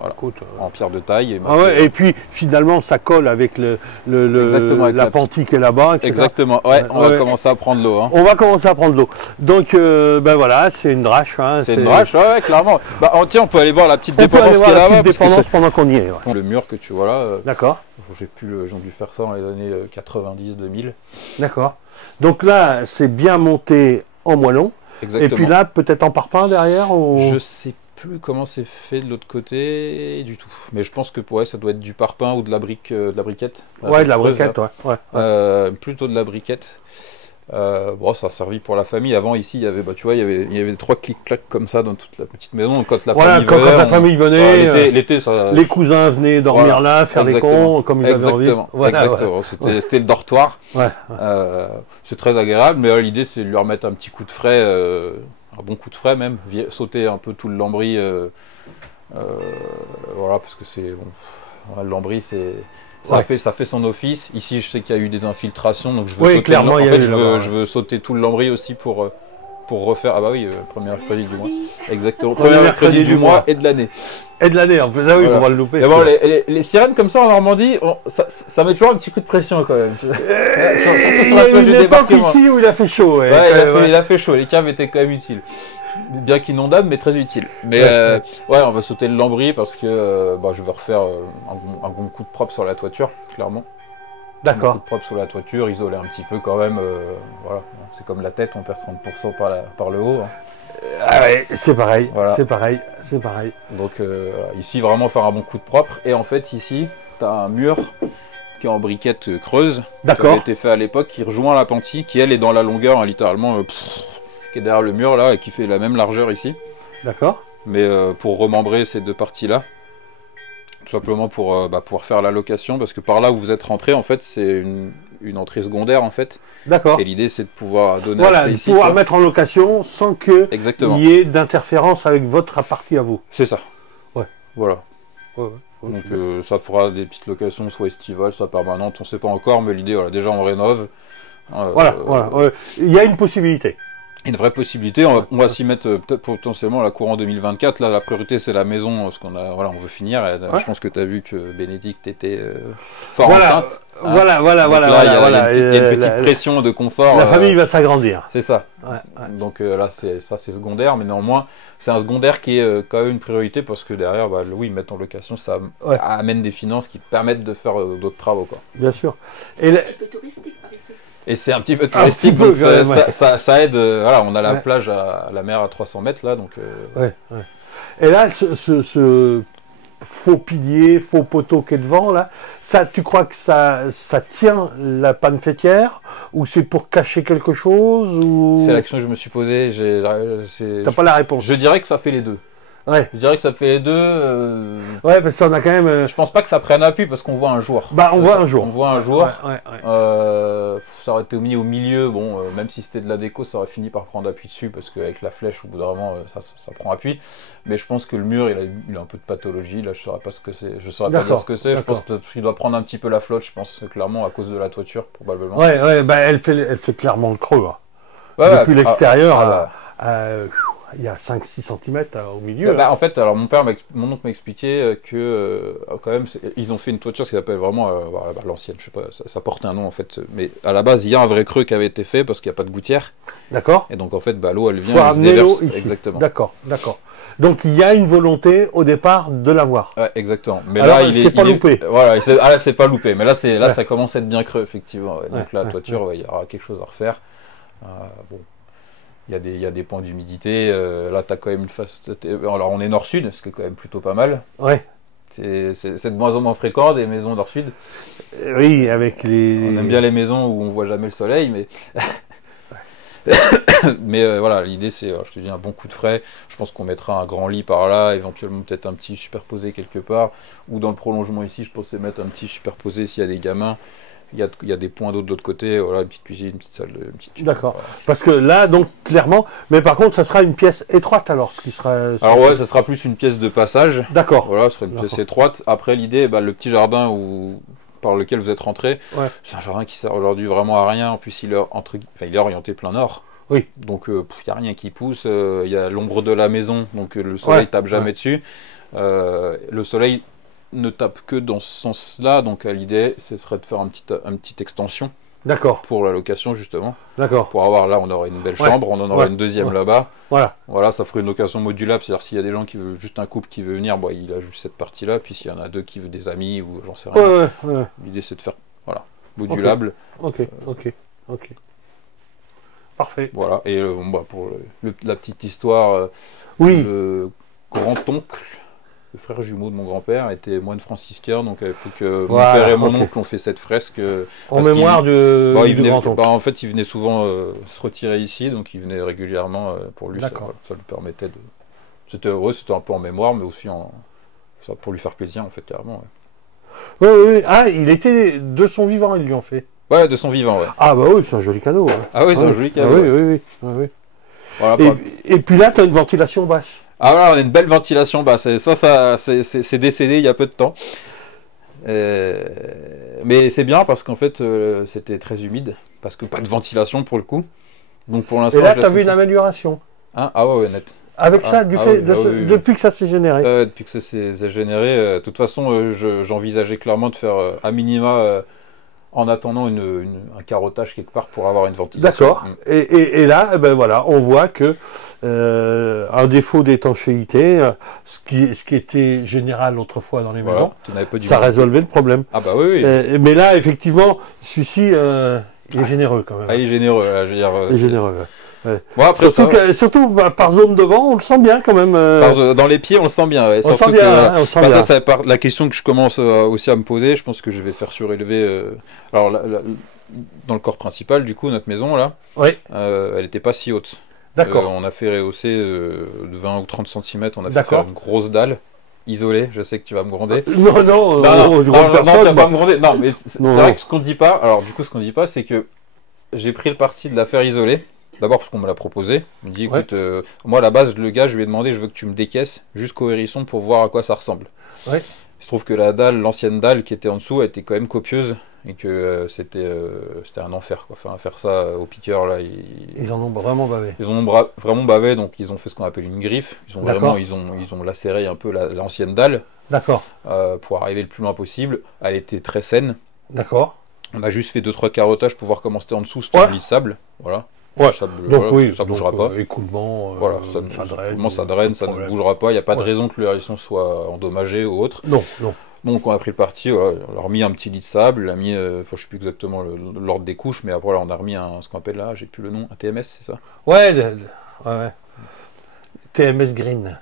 Voilà. Écoute, En pierre de taille. Et, ah ouais, et puis finalement ça colle avec avec la penti qui est là-bas, etc. Exactement, ouais, on va commencer à prendre l'eau. Hein. On va commencer à prendre l'eau. Donc ben voilà, c'est une drache. Hein, c'est une drache, ouais, clairement. Bah, tiens, on peut aller voir la petite dépendance qui est là-bas. La petite dépendance pendant qu'on y est. Ouais. Le mur que tu vois là. D'accord. J'ai dû faire ça dans les années 90-2000. D'accord. Donc là, c'est bien monté en moellon. Exactement. Et puis là, peut-être en parpaing derrière ou... Je sais plus comment c'est fait de l'autre côté du tout. Mais je pense que ouais, ça doit être du parpaing ou de la briquette. Ouais, de la briquette, ouais. Plutôt de la briquette. Bon, ça a servi pour la famille. Avant, ici, il y avait, tu vois, il y avait 3 clics-clacs comme ça dans toute la petite maison. Donc, quand la famille venait, l'été, les cousins venaient dormir là, faire des cons, comme ils avaient envie. Exactement. C'était le dortoir. C'est très agréable, mais l'idée, c'est de lui remettre un petit coup de frais, un bon coup de frais même, sauter un peu tout le lambris. Voilà, parce que c'est bon, le lambris, c'est... Ça fait son office. Ici, je sais qu'il y a eu des infiltrations, donc je veux sauter. Clairement, je veux sauter tout le lambris aussi pour refaire. Ah bah oui, premier mercredi du mois. Exactement. Premier mercredi du mois et de l'année. Et de l'année, en fait, ah oui, on va le louper. Bon, les sirènes comme ça en Normandie, ça met toujours un petit coup de pression quand même. Il y a une époque ici où il a fait chaud. Il a fait chaud. Les caves étaient quand même utiles. Bien qu'inondable, mais très utile. Mais on va sauter le lambris parce que je vais refaire un bon coup de propre sur la toiture, clairement. D'accord. Un coup de propre sur la toiture, isoler un petit peu quand même. Voilà, c'est comme la tête, on perd 30% par le haut. Hein. Ah ouais, c'est pareil, voilà. c'est pareil. Donc ici, vraiment faire un bon coup de propre. Et en fait, ici, tu as un mur qui est en briquette creuse. Qui avait été fait à l'époque, qui rejoint la penti, qui elle est dans la longueur, hein, littéralement. Qui est derrière le mur là et qui fait la même largeur ici. D'accord. Mais pour remembrer ces deux parties là, tout simplement pour pouvoir faire la location, parce que par là où vous êtes rentré en fait c'est une entrée secondaire en fait. D'accord. Et l'idée c'est de pouvoir donner accès ici. Pouvoir mettre en location sans que il y ait d'interférence avec votre partie à vous. C'est ça. Ouais. Voilà. Donc ça fera des petites locations soit estivales, soit permanentes, on ne sait pas encore, mais l'idée déjà on rénove. Voilà. Il y a une possibilité. Une vraie possibilité, on va s'y mettre peut-être potentiellement la courant 2024. Là, la priorité c'est la maison, parce qu'on on veut finir. Et, je pense que tu as vu que Bénédicte était fort enceinte. Hein. Voilà. Il y a une petite pression de confort. La famille va s'agrandir. C'est ça. Donc là, c'est secondaire, mais néanmoins, c'est un secondaire qui est quand même une priorité parce que derrière, mettre en location, ça amène des finances qui permettent de faire d'autres travaux. Quoi. Bien sûr. Et c'est un petit peu touristique, donc ça aide. Voilà, on a la plage à la mer à 300 mètres là, donc. Et là, ce faux pilier, faux poteau qui est devant là, ça, tu crois que ça tient la panne fêtière ou c'est pour cacher quelque chose ou... C'est l'action que je me suis posée. T'as pas la réponse. Je dirais que ça fait les deux. Ouais. Je dirais que ça fait les deux. Ouais, parce qu'on a quand même. Je pense pas que ça prenne appui parce qu'on voit un jour. On voit un jour. On voit un jour. Ça aurait été mis au milieu. Bon, même si c'était de la déco, ça aurait fini par prendre appui dessus parce qu'avec la flèche, au bout d'un moment, ça prend appui. Mais je pense que le mur, il a un peu de pathologie. Là, je saurais pas ce que c'est. Je saurais pas dire ce que c'est. Je pense qu'il doit prendre un petit peu la flotte. Je pense clairement à cause de la toiture, probablement. Ouais. Elle fait clairement le creux. Hein. Depuis l'extérieur. Il y a 5-6 cm au milieu. En fait, alors mon oncle m'a expliqué que quand même, ils ont fait une toiture qui s'appelle vraiment l'ancienne. Je sais pas, ça porte un nom en fait. Mais à la base, il y a un vrai creux qui avait été fait parce qu'il n'y a pas de gouttière. D'accord. Et donc en fait, l'eau elle vient. Faut ramener l'eau ici. Exactement. D'accord. Donc il y a une volonté au départ de l'avoir. Ouais, exactement. Mais alors, là, c'est pas loupé. Voilà, c'est pas loupé. Mais là, ça commence à être bien creux effectivement. Ouais. Donc la toiture, il y aura quelque chose à refaire. Bon. Il y a des points d'humidité. Là, tu as quand même une face. Alors, on est nord-sud, ce qui est quand même plutôt pas mal. Ouais. C'est de moins en moins fréquent, des maisons nord-sud. Oui, avec les. On aime bien les maisons où on voit jamais le soleil, mais. Mais voilà, l'idée, c'est, je te dis, un bon coup de frais. Je pense qu'on mettra un grand lit par là, éventuellement peut-être un petit superposé quelque part. Ou dans le prolongement ici, je pensais mettre un petit superposé s'il y a des gamins. Il y a des points d'eau de l'autre côté, voilà, une petite cuisine, une petite salle, une petite cuisine. D'accord. Voilà. Parce que là, donc, clairement, mais par contre, ça sera une pièce étroite alors, ce qui sera... Alors ouais, ça sera plus une pièce de passage. D'accord. Voilà, ce sera une pièce étroite. Après, l'idée, le petit jardin par lequel vous êtes rentré, c'est un jardin qui sert aujourd'hui vraiment à rien. En plus, il est orienté plein nord. Oui. Donc il n'y a rien qui pousse, il y a l'ombre de la maison, donc le soleil tape jamais dessus. Le soleil ne tape que dans ce sens-là, donc l'idée, ce serait de faire une petite extension. D'accord. Pour la location, justement. D'accord. Pour avoir, là, on aurait une belle chambre, on en aurait une deuxième là-bas. Voilà, ça ferait une location modulable, c'est-à-dire s'il y a des gens qui veulent, juste un couple qui veut venir, bon, il a juste cette partie-là, puis s'il y en a deux qui veulent des amis, ou j'en sais rien. L'idée, c'est de faire, voilà, modulable. Ok. Parfait. Voilà, et pour la petite histoire, le grand-oncle, le frère jumeau de mon grand-père, était moine franciscain, donc mon père et mon oncle ont fait cette fresque. En mémoire du grand-oncle. En fait, il venait souvent se retirer ici, donc il venait régulièrement pour lui. Ça lui permettait de... C'était un peu en mémoire, mais aussi pour lui faire plaisir, en fait, carrément. Oui. Ah, il était de son vivant, ils lui ont fait. Ouais, de son vivant, ouais. Ah bah oui, c'est un joli cadeau. Ah oui, c'est un joli cadeau. Oui. Voilà, et puis là, tu as une ventilation basse. Ah voilà, on a une belle ventilation basse. Ça c'est décédé il y a peu de temps. Mais c'est bien parce qu'en fait, c'était très humide. Parce que pas de ventilation pour le coup. Donc pour l'instant. Et là, tu as vu une amélioration. Hein, ah ouais, net. Avec ça, depuis que ça s'est généré. Depuis que ça s'est généré. De toute façon, j'envisageais clairement de faire à minima. En attendant un carottage quelque part pour avoir une ventilation. D'accord. Et là, ben voilà, on voit que un défaut d'étanchéité, ce qui était général autrefois dans les maisons, ça résolvait le problème. Ah bah oui. Mais là, effectivement, celui-ci, il est généreux quand même. Ah, il est généreux, là, je veux dire. Il est généreux. Bon, après, surtout par zone devant, on le sent bien quand même. Dans les pieds, on le sent bien. Ouais. On sent bien. Ça, la question que je commence aussi à me poser, je pense que je vais faire surélever. Alors, dans le corps principal, du coup, notre maison, là, elle n'était pas si haute. D'accord. On a fait rehausser de 20 ou 30 cm, on a fait faire une grosse dalle isolée. Je sais que tu vas me gronder. Non, tu vas pas me gronder. Non, mais c'est vrai que ce qu'on dit pas, alors du coup, ce qu'on dit pas, c'est que j'ai pris le parti de la faire isoler. D'abord parce qu'on me l'a proposé. Il me dit, écoute, moi à la base, le gars, je lui ai demandé, je veux que tu me décaisses jusqu'au hérisson pour voir à quoi ça ressemble. Il se trouve que l'ancienne dalle qui était en dessous, elle était quand même copieuse et que c'était un enfer. Enfin, faire ça au piqueur, là, ils en ont vraiment bavé. Ils en ont vraiment bavé, donc ils ont fait ce qu'on appelle une griffe. Ils ont lacéré un peu l'ancienne dalle. D'accord. Pour arriver le plus loin possible. Elle était très saine. D'accord. On a juste fait 2-3 carottages pour voir comment c'était en dessous, c'était lissable. Voilà. Ça bougera pas. Écoulement, ça draine, ça ne bougera pas. Il n'y a pas de raison que le hérisson soit endommagé ou autre. Non. Donc on a pris le parti, on a remis un petit lit de sable, on a mis, je sais plus exactement l'ordre des couches, mais après là, on a remis ce qu'on appelle là, j'ai plus le nom, un TMS, c'est ça? Ouais. TMS Green.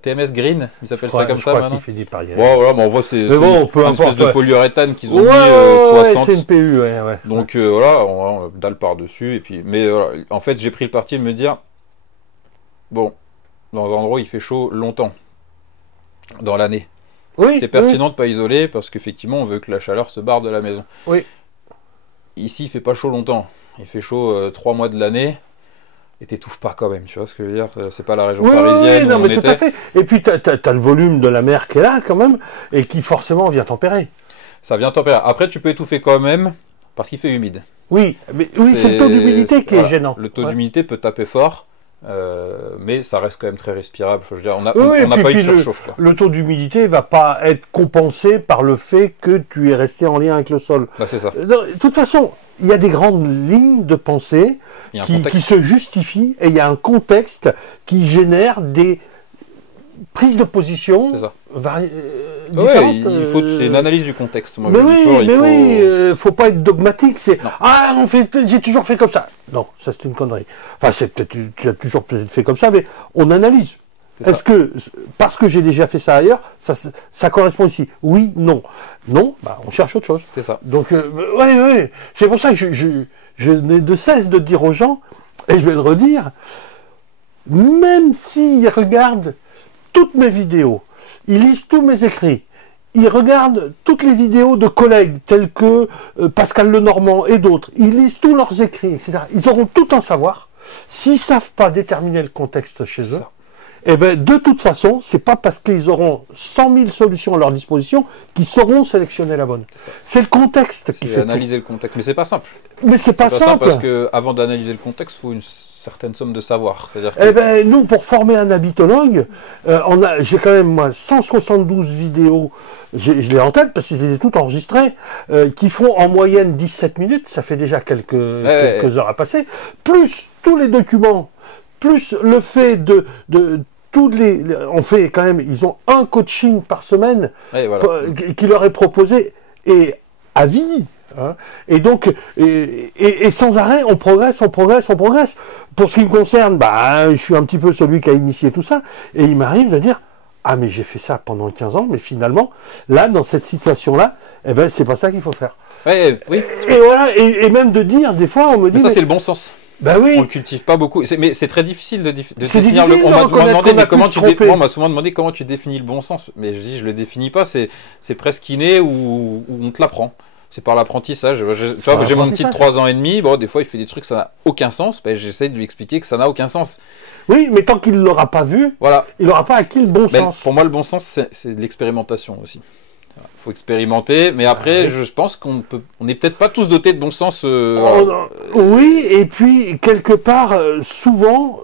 TMS Green, il s'appelle ça comme ça maintenant. Finit par y aller. Bon, voilà, on voit c'est une espèce de polyuréthane qu'ils ont mis 60. C'est une PU, ouais. Donc voilà, on dalle par-dessus. Et puis, mais en fait, j'ai pris le parti de me dire, bon, dans un endroit où il fait chaud longtemps, dans l'année. C'est pertinent de ne pas isoler parce qu'effectivement, on veut que la chaleur se barre de la maison. Ici, il fait pas chaud longtemps. Il fait chaud 3 mois de l'année. Et t'étouffes pas quand même, tu vois ce que je veux dire? C'est pas la région parisienne. Non, mais tout à fait. Et puis t'as le volume de la mer qui est là quand même, et qui forcément vient tempérer. Ça vient tempérer. Après, tu peux étouffer quand même, parce qu'il fait humide. Oui, c'est le taux d'humidité qui est gênant. Le taux d'humidité peut taper fort, mais ça reste quand même très respirable. Je veux dire, on n'a pas eu de surchauffe. Le taux d'humidité ne va pas être compensé par le fait que tu es resté en lien avec le sol. C'est ça. De toute façon, il y a des grandes lignes de pensée qui se justifient, et il y a un contexte qui génère des prises de position différentes. C'est une analyse du contexte. Moi, il faut pas être dogmatique. J'ai toujours fait comme ça. Non, ça c'est une connerie. Enfin, c'est peut-être tu as toujours fait comme ça, mais on analyse. Est-ce que parce que j'ai déjà fait ça ailleurs, ça correspond ici? Oui, non. Non, on cherche autre chose. C'est ça. Donc, c'est pour ça que je n'ai de cesse de dire aux gens, et je vais le redire, même s'ils regardent toutes mes vidéos, ils lisent tous mes écrits, ils regardent toutes les vidéos de collègues tels que Pascal Lenormand et d'autres, ils lisent tous leurs écrits, etc. Ils auront tout un savoir. S'ils ne savent pas déterminer le contexte chez eux, Eh ben, de toute façon, c'est pas parce qu'ils auront 100 000 solutions à leur disposition qu'ils sauront sélectionner la bonne. C'est le contexte qui fait analyser le contexte, mais c'est pas simple. Mais c'est pas simple. Parce que avant d'analyser le contexte, il faut une certaine somme de savoir. Eh ben, nous, pour former un habitologue, j'ai quand même moi 172 vidéos, je l'ai en tête parce qu'ils étaient toutes enregistrées, qui font en moyenne 17 minutes, ça fait déjà quelques heures à passer, plus tous les documents, plus le fait on fait quand même, ils ont un coaching par semaine qui leur est proposé et à vie. Hein. Et donc, et sans arrêt, on progresse. Pour ce qui me concerne, je suis un petit peu celui qui a initié tout ça, et il m'arrive de dire, ah mais j'ai fait ça pendant 15 ans, mais finalement, là, dans cette situation-là, eh ben, c'est pas ça qu'il faut faire. Oui. Et voilà, et même de dire, des fois, on me dit... Mais ça, c'est le bon sens. Ben oui. On le cultive pas beaucoup. Mais c'est très difficile de définir difficile. On m'a demandé, mais comment tu on m'a souvent demandé comment tu définis le bon sens. Mais je dis, je le définis pas. C'est presque inné ou on te l'apprend. C'est par l'apprentissage. J'ai mon petit de 3 ans et demi. Bon, des fois, il fait des trucs, ça n'a aucun sens. J'essaie de lui expliquer que ça n'a aucun sens. Oui, mais tant qu'il ne l'aura pas vu, il n'aura pas acquis le bon sens. Pour moi, le bon sens, c'est de l'expérimentation aussi. Il faut expérimenter, mais après, je pense qu'on n'est peut-être pas tous dotés de bon sens. Oui, et puis, quelque part, souvent,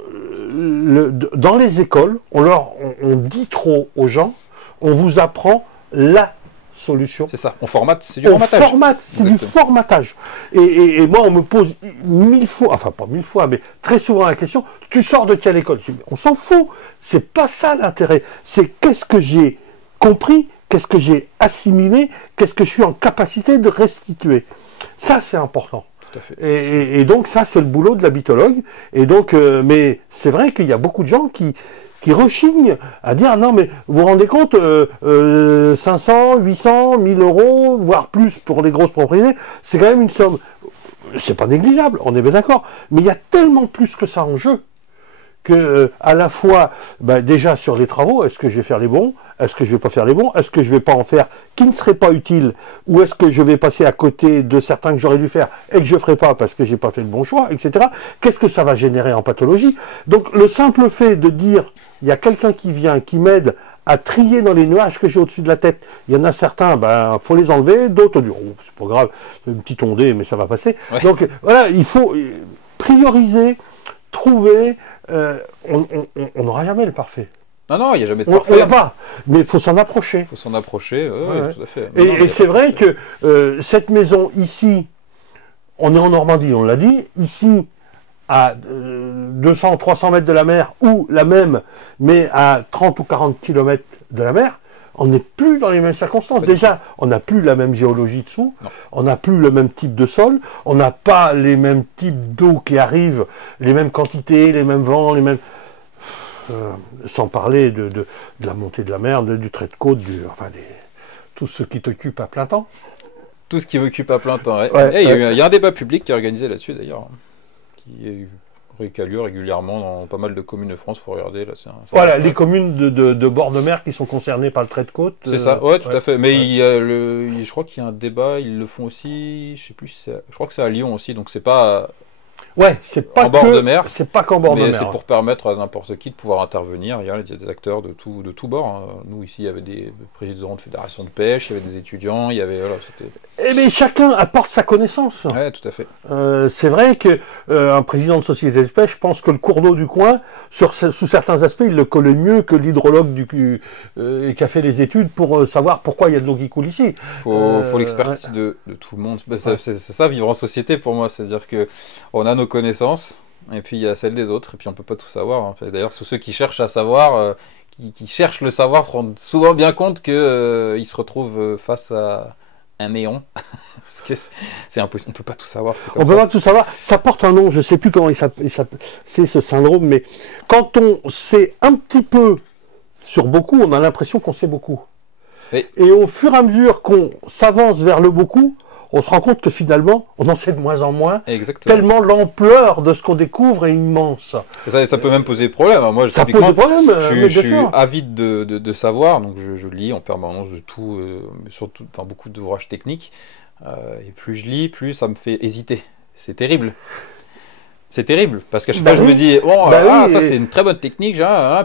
dans les écoles, on dit trop aux gens, on vous apprend la solution. C'est ça, on formate, c'est du formatage. C'est du formatage. Et moi, on me pose 1000 fois, enfin pas 1000 fois, mais très souvent la question, tu sors de quelle école? On s'en fout, c'est pas ça l'intérêt. C'est qu'est-ce que j'ai compris, qu'est-ce que j'ai assimilé, qu'est-ce que je suis en capacité de restituer. Ça, c'est important. Tout à fait. Et donc, ça, c'est le boulot de l'habitologue. Et donc, mais c'est vrai qu'il y a beaucoup de gens qui rechignent à dire non mais vous vous rendez compte 500, 800, 1000 euros, voire plus pour les grosses propriétés, c'est quand même une somme, c'est pas négligeable, on est bien d'accord, mais il y a tellement plus que ça en jeu que à la fois déjà sur les travaux, est-ce que je vais faire les bons, est-ce que je vais pas faire les bons, est-ce que je vais pas en faire qui ne seraient pas utiles, ou est-ce que je vais passer à côté de certains que j'aurais dû faire et que je ferai pas parce que j'ai pas fait le bon choix, etc. Qu'est-ce que ça va générer en pathologie? Donc le simple fait de dire il y a quelqu'un qui vient, qui m'aide à trier dans les nuages que j'ai au-dessus de la tête. Il y en a certains, faut les enlever, d'autres disent, oh, c'est pas grave, une petite ondée, mais ça va passer. Ouais. Donc voilà, il faut prioriser, trouver, on n'aura jamais le parfait. Non, il n'y a jamais de parfait. On l'a pas, mais il faut s'en approcher. Il faut s'en approcher, oui, tout à fait. Et c'est vrai que cette maison ici, on est en Normandie, on l'a dit, ici, à 200, 300 mètres de la mer, ou la même, mais à 30 ou 40 km de la mer, on n'est plus dans les mêmes circonstances. Déjà, on n'a plus la même géologie dessous, on n'a plus le même type de sol, on n'a pas les mêmes types d'eau qui arrivent, les mêmes quantités, les mêmes vents, les mêmes... sans parler de la montée de la mer, du trait de côte, tout ce qui t'occupe à plein temps. Tout ce qui m'occupe à plein temps, ouais. Il y a un débat public qui est organisé là-dessus d'ailleurs, qui a lieu régulièrement dans pas mal de communes de France, il faut regarder. Là, voilà, les communes de bord de mer qui sont concernées par le trait de côte. C'est ça, ouais, tout à fait. Mais je crois qu'il y a un débat, ils le font aussi, je sais plus, je crois que c'est à Lyon aussi, donc c'est pas... Ouais, c'est pas en bord de mer. C'est pas qu'en bord de mer. C'est pour permettre à n'importe qui de pouvoir intervenir. Il y a des acteurs de tout bord. Hein. Nous, ici, il y avait des présidents de fédérations de pêche, il y avait des étudiants, il y avait... Voilà, mais chacun apporte sa connaissance. Ouais, tout à fait. C'est vrai que un président de société de pêche pense que le cours d'eau du coin, sous certains aspects, il le connaît mieux que l'hydrologue qui a fait les études pour savoir pourquoi il y a de l'eau qui coule ici. Il faut l'expertise de tout le monde. C'est ça, vivre en société pour moi. C'est-à-dire qu'on a nos connaissances, et puis il y a celles des autres, et puis on peut pas tout savoir. Hein. D'ailleurs, tous ceux qui cherchent à savoir, qui cherchent le savoir, se rendent souvent bien compte qu'ils se retrouvent face à un néon. Parce que c'est impossible, on peut pas tout savoir. On peut pas tout savoir. Ça porte un nom, je sais plus comment il s'appelle, c'est ce syndrome, mais quand on sait un petit peu sur beaucoup, on a l'impression qu'on sait beaucoup. Et au fur et à mesure qu'on s'avance vers le beaucoup, on se rend compte que finalement, on en sait de moins en moins. Exactement. Tellement l'ampleur de ce qu'on découvre est immense. Ça peut même poser problème. Moi, ça pose des problèmes. Je suis avide de savoir, donc je lis en permanence de tout, surtout beaucoup d'ouvrages techniques. Et plus je lis, plus ça me fait hésiter. C'est terrible. C'est terrible, parce qu'à chaque Bah fois je me oui. dis, bon, Bah ah, oui, ça et- c'est une très bonne technique,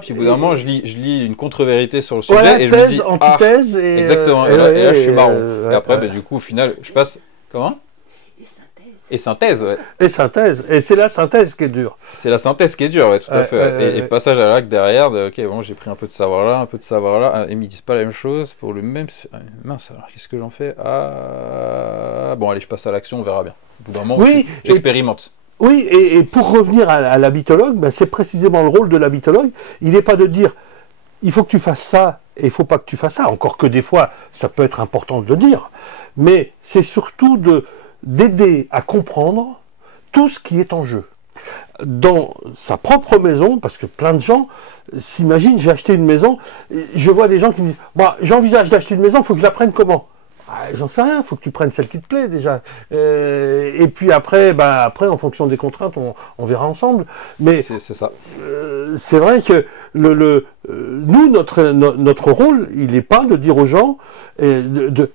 puis au bout d'un moment je lis une contre-vérité sur le sujet, Voilà, et je me thèse, dis, antithèse, et... exactement, et là, je suis marron. Et après, ouais. bah, du coup, au final, je passe, comment? Et synthèse, ouais. Et synthèse. Et c'est la synthèse qui est dure. C'est la synthèse qui est dure, ouais, tout à Ouais, fait. ouais, Et ouais. passage à l'acte derrière, ok, bon, j'ai pris un peu de savoir là, un peu de savoir là, et ils me disent pas la même chose pour le même. Mince, alors qu'est-ce que j'en fais? Ah, bon, allez, je passe à l'action, on verra bien. Au bout d'un moment, Oui, j'expérimente. Oui, et pour revenir à l'habitologue, ben, c'est précisément le rôle de l'habitologue. Il n'est pas de dire il faut que tu fasses ça et il faut pas que tu fasses ça. Encore que des fois, ça peut être important de le dire. Mais c'est surtout d'aider à comprendre tout ce qui est en jeu. Dans sa propre maison, parce que plein de gens s'imaginent, j'ai acheté une maison, et je vois des gens qui me disent bah, j'envisage d'acheter une maison, il faut que je la prenne comment? Ah, j'en sais rien, il faut que tu prennes celle qui te plaît déjà. Et puis après, en fonction des contraintes, on verra ensemble. Mais C'est ça. c'est vrai que nous, notre rôle, il n'est pas de dire aux gens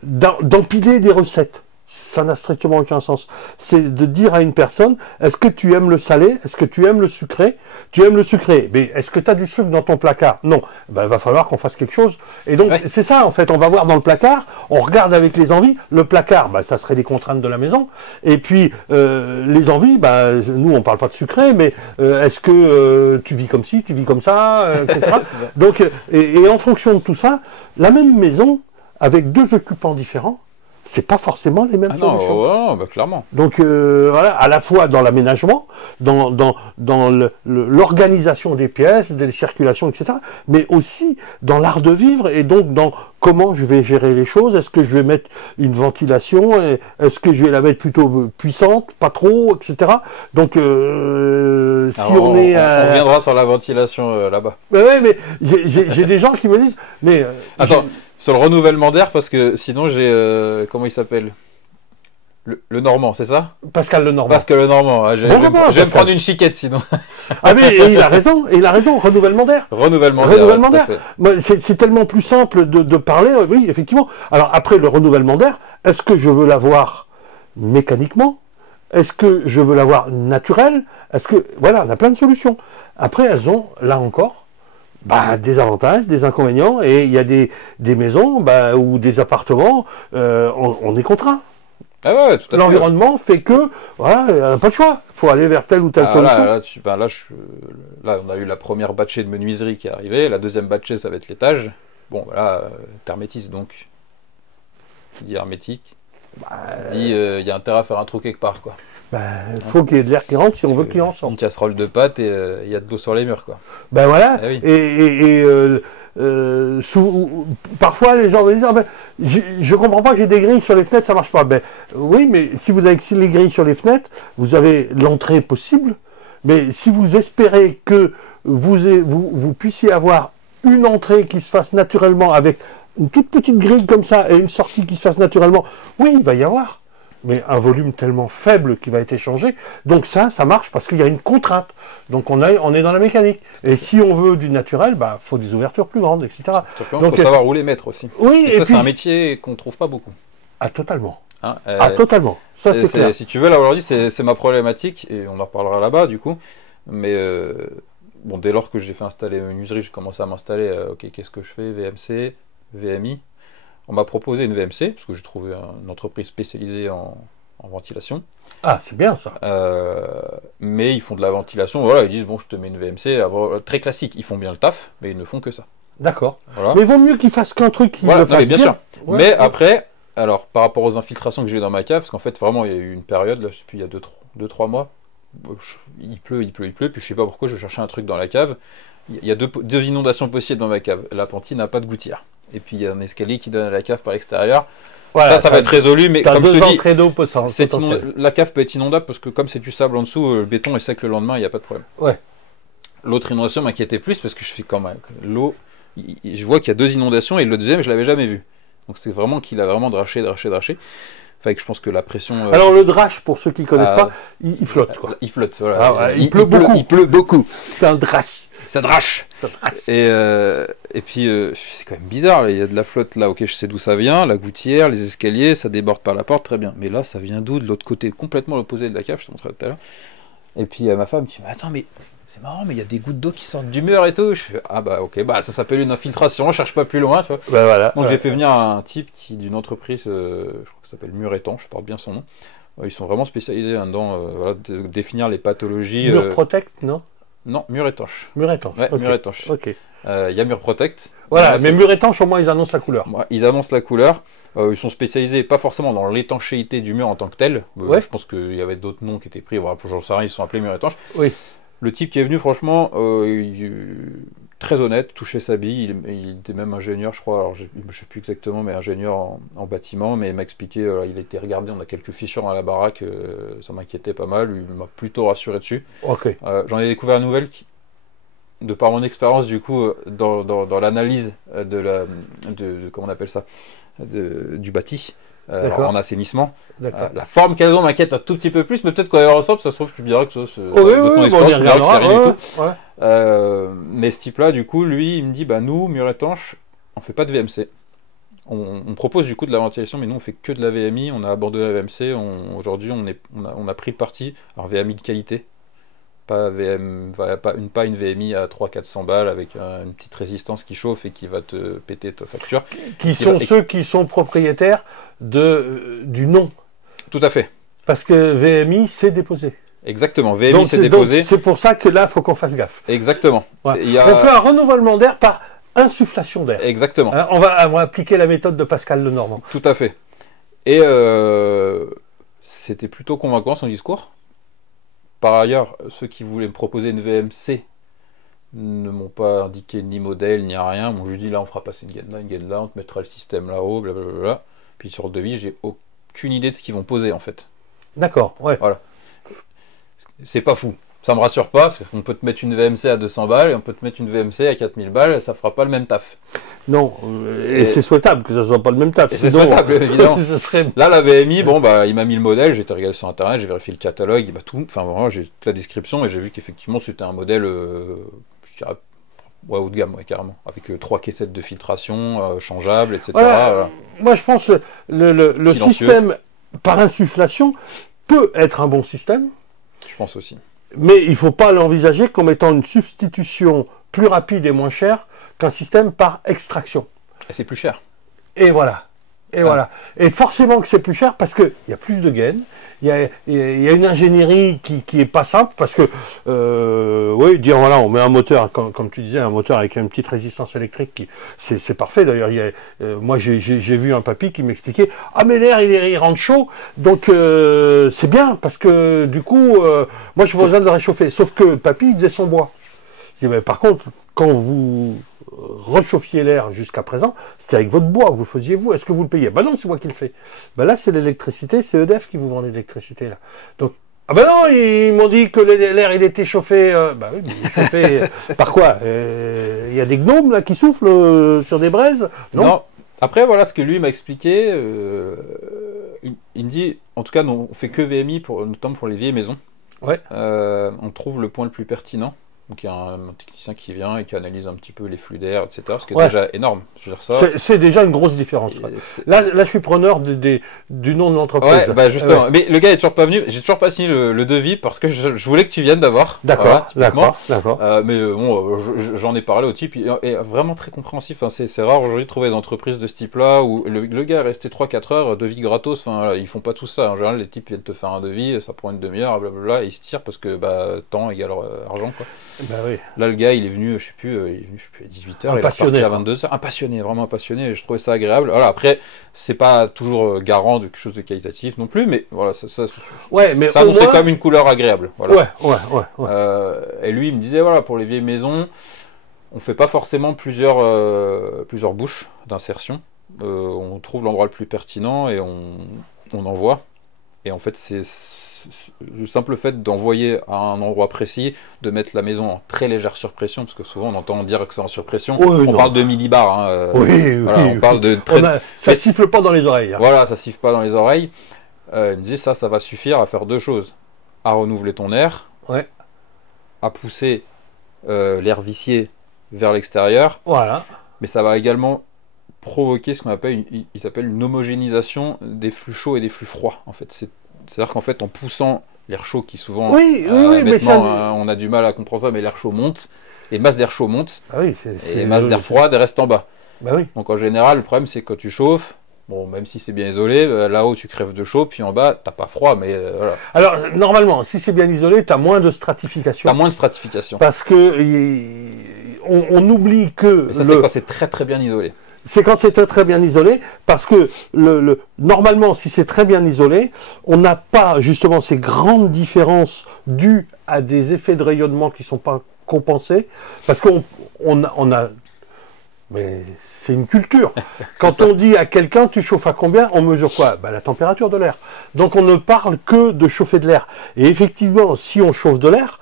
d'empiler des recettes. Ça n'a strictement aucun sens. C'est de dire à une personne, est-ce que tu aimes le salé? Est-ce que tu aimes le sucré? Tu aimes le sucré, mais est-ce que tu as du sucre dans ton placard? Non. Ben, il va falloir qu'on fasse quelque chose. Et donc, Ouais. c'est ça, en fait. On va voir dans le placard, on regarde avec les envies. Le placard, ben, ça serait les contraintes de la maison. Et puis, les envies, ben, nous, on parle pas de sucré, mais est-ce que tu vis comme ci, tu vis comme ça, etc. Donc, et en fonction de tout ça, la même maison, avec deux occupants différents, c'est pas forcément les mêmes Ah non, solutions. non, bah, clairement. Donc voilà, à la fois dans l'aménagement, dans l'organisation des pièces, des circulations, etc., mais aussi dans l'art de vivre et donc dans comment je vais gérer les choses. Est-ce que je vais mettre une ventilation? Est-ce que je vais la mettre plutôt puissante, pas trop, etc. Donc si Alors, on est... on reviendra sur la ventilation là-bas. Ouais, mais j'ai des gens qui me disent, mais... Attends, sur le renouvellement d'air, parce que sinon j'ai. Comment il s'appelle? Le Normand, c'est ça? Pascal Lenormand. Pascal le Normand. Ah, Bon comment, je vais me Pascal prendre une chiquette sinon. Ah mais et il a raison, renouvellement d'air. Renouvellement d'air. Renouvellement ouais, tout à d'air. fait. Moi, c'est tellement plus simple de parler, oui, effectivement. Alors après, le renouvellement d'air, est-ce que je veux l'avoir mécaniquement? Est-ce que je veux l'avoir naturel? Est-ce que... Voilà, on a plein de solutions. Après, elles ont, là encore, des avantages, des inconvénients, et il y a des maisons ou des appartements, on est contraint. Ah ouais, tout à fait. L'environnement fait que, voilà, on n'a pas le choix. Il faut aller vers telle ou telle Ah, solution. là, on a eu la première batchée de menuiserie qui est arrivée. La deuxième batchée, ça va être l'étage. Bon, voilà, hermétisme donc. Qui dit hermétique dit il y a intérêt à faire un trou quelque part, quoi. Il faut qu'il y ait de l'air qui rentre si on Parce veut que qu'il en sorte. Une casserole de pâtes et il y a de l'eau sur les murs, quoi. Ben voilà. Ah oui. Parfois les gens me disent je comprends pas, j'ai des grilles sur les fenêtres, ça marche pas. Ben oui, mais si vous avez les grilles sur les fenêtres, vous avez l'entrée possible. Mais si vous espérez que vous puissiez avoir une entrée qui se fasse naturellement avec une toute petite grille comme ça et une sortie qui se fasse naturellement, oui, il va y avoir. Mais un volume tellement faible qui va être échangé. Donc ça marche parce qu'il y a une contrainte. Donc on est dans la mécanique. Et si on veut du naturel, faut des ouvertures plus grandes, etc. Simplement, il faut savoir où les mettre aussi. Oui, et ça, puis... c'est un métier qu'on ne trouve pas beaucoup. Ah, totalement. Hein, totalement. Ça, c'est clair. Si tu veux, là, aujourd'hui, c'est ma problématique, et on en reparlera là-bas, du coup. Mais bon, dès lors que j'ai fait installer une menuiserie, j'ai commencé à m'installer, ok, qu'est-ce que je fais? VMC, VMI. On m'a proposé une VMC, parce que j'ai trouvé une entreprise spécialisée en ventilation. Ah, c'est bien ça. Mais ils font de la ventilation, voilà, ils disent, bon, je te mets une VMC, très classique, ils font bien le taf, mais ils ne font que ça. D'accord. Voilà. Mais il vaut mieux qu'ils fassent qu'un truc qu'ils le fassent bien bien. sûr. Ouais, mais après, alors, par rapport aux infiltrations que j'ai eu dans ma cave, parce qu'en fait, vraiment, il y a eu une période, là, je sais plus, il y a 2-3 mois, il pleut, puis je sais pas pourquoi, je vais chercher un truc dans la cave. Il y a deux inondations possibles dans ma cave. La Penty n'a pas de gouttière. Et puis il y a un escalier qui donne à la cave par l'extérieur. Voilà, ça va être résolu, mais comme deux je te dis, entrées d'eau potentielles. la cave peut être inondable parce que comme c'est du sable en dessous, le béton est sec le lendemain, il n'y a pas de problème. Ouais. L'autre inondation m'inquiétait plus parce que je fais quand même l'eau. Je vois qu'il y a 2 inondations et le deuxième, je l'avais jamais vu. Donc c'est vraiment qu'il a vraiment draché. Enfin, que je pense que la pression. Alors le drache, pour ceux qui ne connaissent pas, il flotte, quoi. Il flotte, voilà. Il pleut beaucoup. Il pleut beaucoup. C'est un drache. Ça drache. Et puis, c'est quand même bizarre, il y a de la flotte là, ok, je sais d'où ça vient, la gouttière, les escaliers, ça déborde par la porte, très bien. Mais là, ça vient d'où? De l'autre côté, complètement l'opposé de la cave, je te montrerai tout à l'heure. Et puis ma femme qui me dit, attends, mais c'est marrant, mais il y a des gouttes d'eau qui sortent du mur et tout. Je fais, ah bah ok, bah ça s'appelle une infiltration, je cherche pas plus loin, tu vois. Ben voilà. Donc j'ai fait venir un type d'une entreprise, je crois que ça s'appelle Mur Étanche, je porte bien son nom. Ils sont vraiment spécialisés là-dedans, voilà, de définir les pathologies. Mur Protect, non? Non, Mur Étanche. Mur étanche. Ouais, Ok. Mur Étanche. Ok. Il y a Mur Protect. Voilà, Là, mais mur étanche, au moins ils annoncent la couleur. ils annoncent la couleur. Ils sont spécialisés pas forcément dans l'étanchéité du mur en tant que tel. Ouais. Je pense qu'il y avait d'autres noms qui étaient pris. Voilà, j'en sais rien, ils se sont appelés Mur Étanche. Oui. Le type qui est venu, franchement, très honnête, touchait sa bille. Il était même ingénieur, je crois. Alors, je ne sais plus exactement, mais ingénieur en bâtiment. Mais il m'a expliqué, il était regardé, on a quelques fissures dans la baraque. Ça m'inquiétait pas mal. Il m'a plutôt rassuré dessus. Ok. J'en ai découvert une nouvelle de par mon expérience, du coup, dans l'analyse comment on appelle ça, du bâti. En assainissement. La forme qu'elles ont m'inquiète un tout petit peu plus, mais peut-être qu'on va ensemble, ça se trouve, tu me diras que ça, mais ce type-là, du coup, lui, il me dit, bah nous, Mur Étanche, on fait pas de VMC. On propose du coup de la ventilation, mais nous, on fait que de la VMI, on a abandonné la VMC, aujourd'hui, on a pris le parti, alors VMI de qualité, pas une VMI à 300-400 balles avec une petite résistance qui chauffe et qui va te péter ta facture. Ceux qui sont propriétaires du nom. Tout à fait. Parce que VMI, c'est déposé. Exactement, VMI c'est déposé. C'est pour ça que là, il faut qu'on fasse gaffe. Exactement. Ouais. On fait un renouvellement d'air par insufflation d'air. Exactement. Hein, on va appliquer la méthode de Pascal Lenormand. Tout à fait. Et c'était plutôt convaincant son discours. Par ailleurs, ceux qui voulaient me proposer une VMC ne m'ont pas indiqué ni modèle, ni rien. Bon, je lui ai dit, là, on fera passer une gaine là, on te mettra le système là-haut, blablabla. Puis sur le devis, j'ai aucune idée de ce qu'ils vont poser, en fait. D'accord, ouais. Voilà. C'est pas fou. Ça me rassure pas, parce qu'on peut te mettre une VMC à 200 balles et on peut te mettre une VMC à 4000 balles, ça fera pas le même taf. Non, et c'est souhaitable que ça soit pas le même taf. C'est souhaitable, évidemment. serait... Là, la VMI, bon, bah, il m'a mis le modèle, j'ai été regardé sur internet, j'ai vérifié le catalogue, bah, tout, enfin, vraiment, j'ai toute la description et j'ai vu qu'effectivement, c'était un modèle, je dirais, haut de gamme, carrément, avec 3 caissettes de filtration, changeables, etc. Voilà. Moi, je pense que le système par insufflation peut être un bon système. Je pense aussi. Mais il ne faut pas l'envisager comme étant une substitution plus rapide et moins chère qu'un système par extraction. Et c'est plus cher. Et voilà. Et voilà. Et forcément que c'est plus cher parce qu'il y a plus de gaines. Il y a une ingénierie qui est pas simple parce que, oui, dire voilà, on met un moteur, comme tu disais, un moteur avec une petite résistance électrique, c'est parfait. D'ailleurs, moi j'ai vu un papy qui m'expliquait, ah mais l'air il rentre chaud, donc c'est bien parce que du coup, moi j'ai pas besoin de le réchauffer. Sauf que le papy il faisait son bois. Je dis, mais par contre, quand vous rechauffiez l'air jusqu'à présent, c'était avec votre bois que vous faisiez vous. Est-ce que vous le payez? Ben non, c'est moi qui le fais. Ben là, c'est l'électricité, c'est EDF qui vous vend l'électricité là. Donc, ah ben non, ils m'ont dit que l'air il était chauffé. Ben oui, mais il est chauffé par quoi? Il y a des gnomes là qui soufflent sur des braises? Non. Après, voilà ce que lui m'a expliqué. Il me dit, en tout cas, non, on fait que VMI, notamment pour les vieilles maisons. Ouais. On trouve le point le plus pertinent. Donc il y a un technicien qui vient et qui analyse un petit peu les flux d'air, etc. Ce qui est déjà énorme. C'est déjà une grosse différence. Là, je suis preneur du nom de l'entreprise. Ouais, bah justement. Mais le gars est toujours pas venu. J'ai toujours pas signé le devis parce que je voulais que tu viennes d'abord. D'accord, voilà, d'accord. Mais bon, j'en ai parlé au type. Il est vraiment très compréhensif. Enfin, c'est rare aujourd'hui de trouver des entreprises de ce type-là où le gars est resté 3-4 heures, devis gratos. Enfin, voilà, ils font pas tout ça. En général, les types viennent te faire un devis, ça prend une demi-heure, blablabla, et ils se tirent parce que temps égale argent, quoi. Bah oui. Là, le gars, il est venu, je sais plus, à 18h, il est parti à 22h. Un passionné, vraiment un passionné, et je trouvais ça agréable. Voilà, après, c'est pas toujours garant de quelque chose de qualitatif non plus, mais voilà, ça annonçait quand même une couleur agréable. Voilà. Ouais. Et lui, il me disait, voilà, pour les vieilles maisons, on fait pas forcément plusieurs bouches d'insertion. On trouve l'endroit le plus pertinent et on envoie. Et en fait, c'est le simple fait d'envoyer à un endroit précis, de mettre la maison en très légère surpression, parce que souvent on entend dire que c'est en surpression, on parle de millibars. On parle de ça siffle pas dans les oreilles. Voilà, ça siffle pas dans les oreilles. Il me disait ça va suffire à faire deux choses: à renouveler ton air, à pousser l'air vicié vers l'extérieur, mais ça va également provoquer ce qu'on appelle une homogénéisation des flux chauds et des flux froids. En fait, c'est-à-dire qu'en fait, en poussant l'air chaud qui souvent, Oui, mais bêtement, ça... on a du mal à comprendre ça, mais l'air chaud monte, les masses d'air chaud montent, Ah oui, et les masses d'air froid restent en bas. Bah oui. Donc en général, le problème c'est que quand tu chauffes, bon, même si c'est bien isolé, là-haut tu crèves de chaud, puis en bas, t'as pas froid, mais voilà. Alors, normalement, si c'est bien isolé, tu as moins de stratification. T'as moins de stratification. Parce que on oublie que... Mais ça, c'est quand c'est très très bien isolé. C'est quand c'est très, très bien isolé, parce que normalement, si c'est très bien isolé, on n'a pas justement ces grandes différences dues à des effets de rayonnement qui ne sont pas compensés, parce qu'on a... Mais c'est une culture. Quand on dit à quelqu'un, tu chauffes à combien, on mesure quoi? La température de l'air. Donc on ne parle que de chauffer de l'air. Et effectivement, si on chauffe de l'air,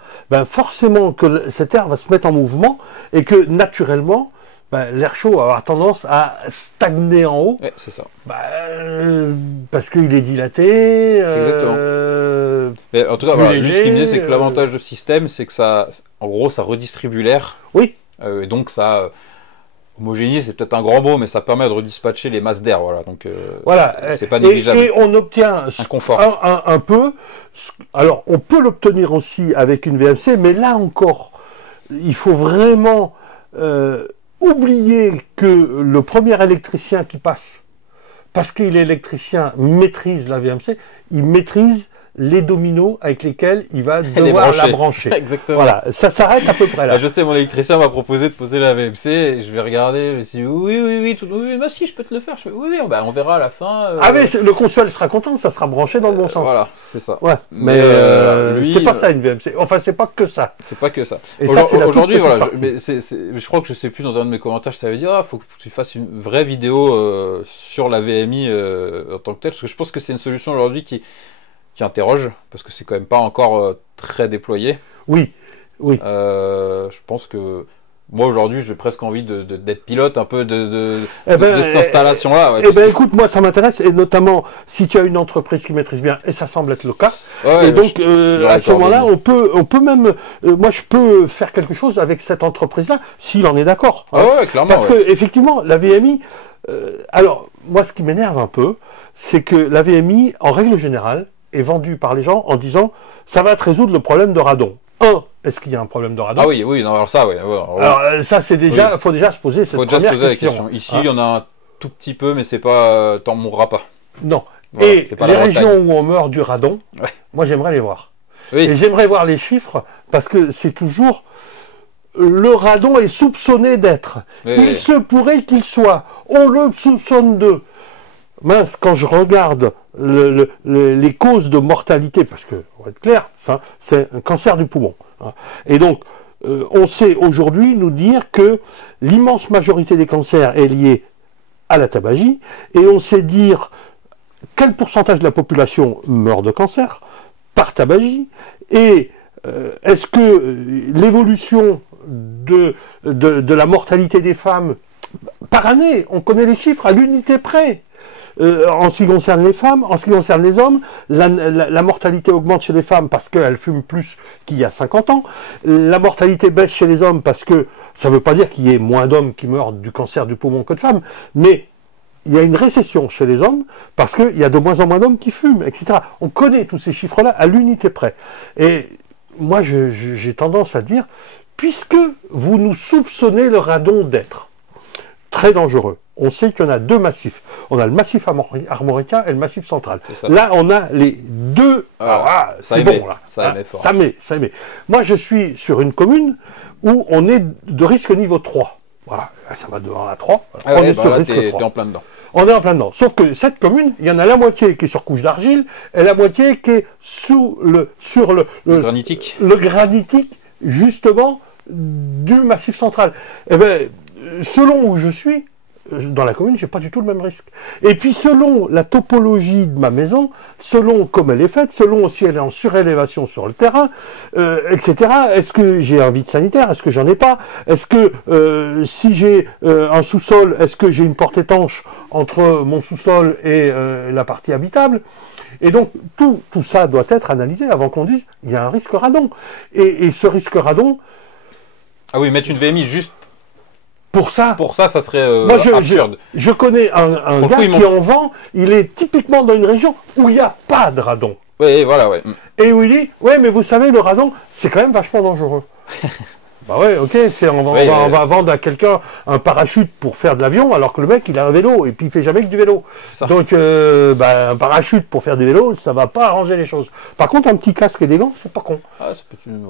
forcément que cet air va se mettre en mouvement et que naturellement, l'air chaud va avoir tendance à stagner en haut. Ouais, c'est ça. Parce qu'il est dilaté. Exactement. Mais en tout cas, voilà, juste ce qu'il me disait, c'est que l'avantage de ce système, c'est que ça, en gros, ça redistribue l'air. Oui. Et donc ça... homogénéise, c'est peut-être un grand mot, mais ça permet de redispatcher les masses d'air, voilà. Donc, voilà. C'est pas négligeable. Et on obtient un confort. Un peu. Alors, on peut l'obtenir aussi avec une VMC, mais là encore, il faut vraiment oublier que le premier électricien qui passe, parce qu'il est électricien, maîtrise la VMC, il maîtrise les dominos avec lesquels il va devoir la brancher. Exactement. Voilà, ça s'arrête à peu près là. Je sais, mon électricien m'a proposé de poser la VMC, et je vais regarder, je me suis dit, oui, si, je peux te le faire. Oui, on verra à la fin. Ah mais le consuel sera content, ça sera branché dans le bon sens. Voilà, c'est ça. Ouais, mais lui, c'est pas ça une VMC. Enfin, c'est pas que ça. C'est pas que ça. Et aujourd'hui, voilà, je crois que je sais plus, dans un de mes commentaires, je t'avais dit, faut que tu fasses une vraie vidéo sur la VMI en tant que telle, parce que je pense que c'est une solution aujourd'hui qui interroge, parce que c'est quand même pas encore très déployé. Oui. Je pense que moi aujourd'hui j'ai presque envie d'être pilote un peu de cette installation-là. Ouais, écoute, moi ça m'intéresse, et notamment si tu as une entreprise qui maîtrise bien, et ça semble être le cas, et donc à ce moment-là, on peut même, moi je peux faire quelque chose avec cette entreprise-là, s'il en est d'accord. Ouais, clairement. Parce que effectivement, la VMI, alors moi ce qui m'énerve un peu, c'est que la VMI, en règle générale, est vendue par les gens en disant ça va te résoudre le problème de radon. Est-ce qu'il y a un problème de radon? Ah oui, non, alors ça, oui. Alors ça, c'est déjà, faut déjà se poser cette première question. Ici, il y en a un tout petit peu, mais c'est pas, t'en mourras pas. Non. Voilà, et les régions où on meurt du radon, moi j'aimerais les voir. Oui. Et j'aimerais voir les chiffres, parce que c'est toujours le radon est soupçonné d'être. Il se pourrait qu'il soit. On le soupçonne de. Mince, quand je regarde les causes de mortalité, parce que, on va être clair, c'est un cancer du poumon. Et donc, on sait aujourd'hui nous dire que l'immense majorité des cancers est liée à la tabagie, et on sait dire quel pourcentage de la population meurt de cancer par tabagie, et est-ce que l'évolution de la mortalité des femmes par année, on connaît les chiffres à l'unité près. En ce qui concerne les femmes, en ce qui concerne les hommes, la mortalité augmente chez les femmes parce qu'elles fument plus qu'il y a 50 ans. La mortalité baisse chez les hommes parce que ça ne veut pas dire qu'il y ait moins d'hommes qui meurent du cancer du poumon que de femmes, mais il y a une récession chez les hommes parce qu'il y a de moins en moins d'hommes qui fument, etc. On connaît tous ces chiffres-là à l'unité près. Et moi, j'ai tendance à dire, puisque vous nous soupçonnez le radon d'être très dangereux, on sait qu'il y en a deux massifs. On a le massif armoricain et le massif central. Là, on a les deux. C'est bon, là. Ça émet. Moi, je suis sur une commune où on est de risque niveau 3. Voilà, ça va de 1 à 3. On est sur risque 3. En plein dedans. On est en plein dedans. Sauf que cette commune, il y en a la moitié qui est sur couche d'argile et la moitié qui est sur le granitique. Le granitique, justement, du massif central. Eh bien, selon où je suis, dans la commune, j'ai pas du tout le même risque. Et puis selon la topologie de ma maison, selon comme elle est faite, selon si elle est en surélévation sur le terrain, etc. Est-ce que j'ai un vide sanitaire? Est-ce que j'en ai pas? Est-ce que si j'ai un sous-sol, est-ce que j'ai une porte étanche entre mon sous-sol et la partie habitable? Et donc tout ça doit être analysé avant qu'on dise il y a un risque radon. Et ce risque radon... Ah oui, mettre une VMI juste pour ça, ça serait moi, absurde. Je connais un gars qui en vend, il est typiquement dans une région où il n'y a pas de radon. Oui, voilà, ouais. Et où il dit, ouais, mais vous savez, le radon, c'est quand même vachement dangereux. Bah ouais, ok, on va vendre à quelqu'un un parachute pour faire de l'avion, alors que le mec, il a un vélo, et puis il fait jamais que du vélo. Donc, un parachute pour faire du vélo, ça va pas arranger les choses. Par contre, un petit casque et des gants, c'est pas con. Ah, ça peut faire une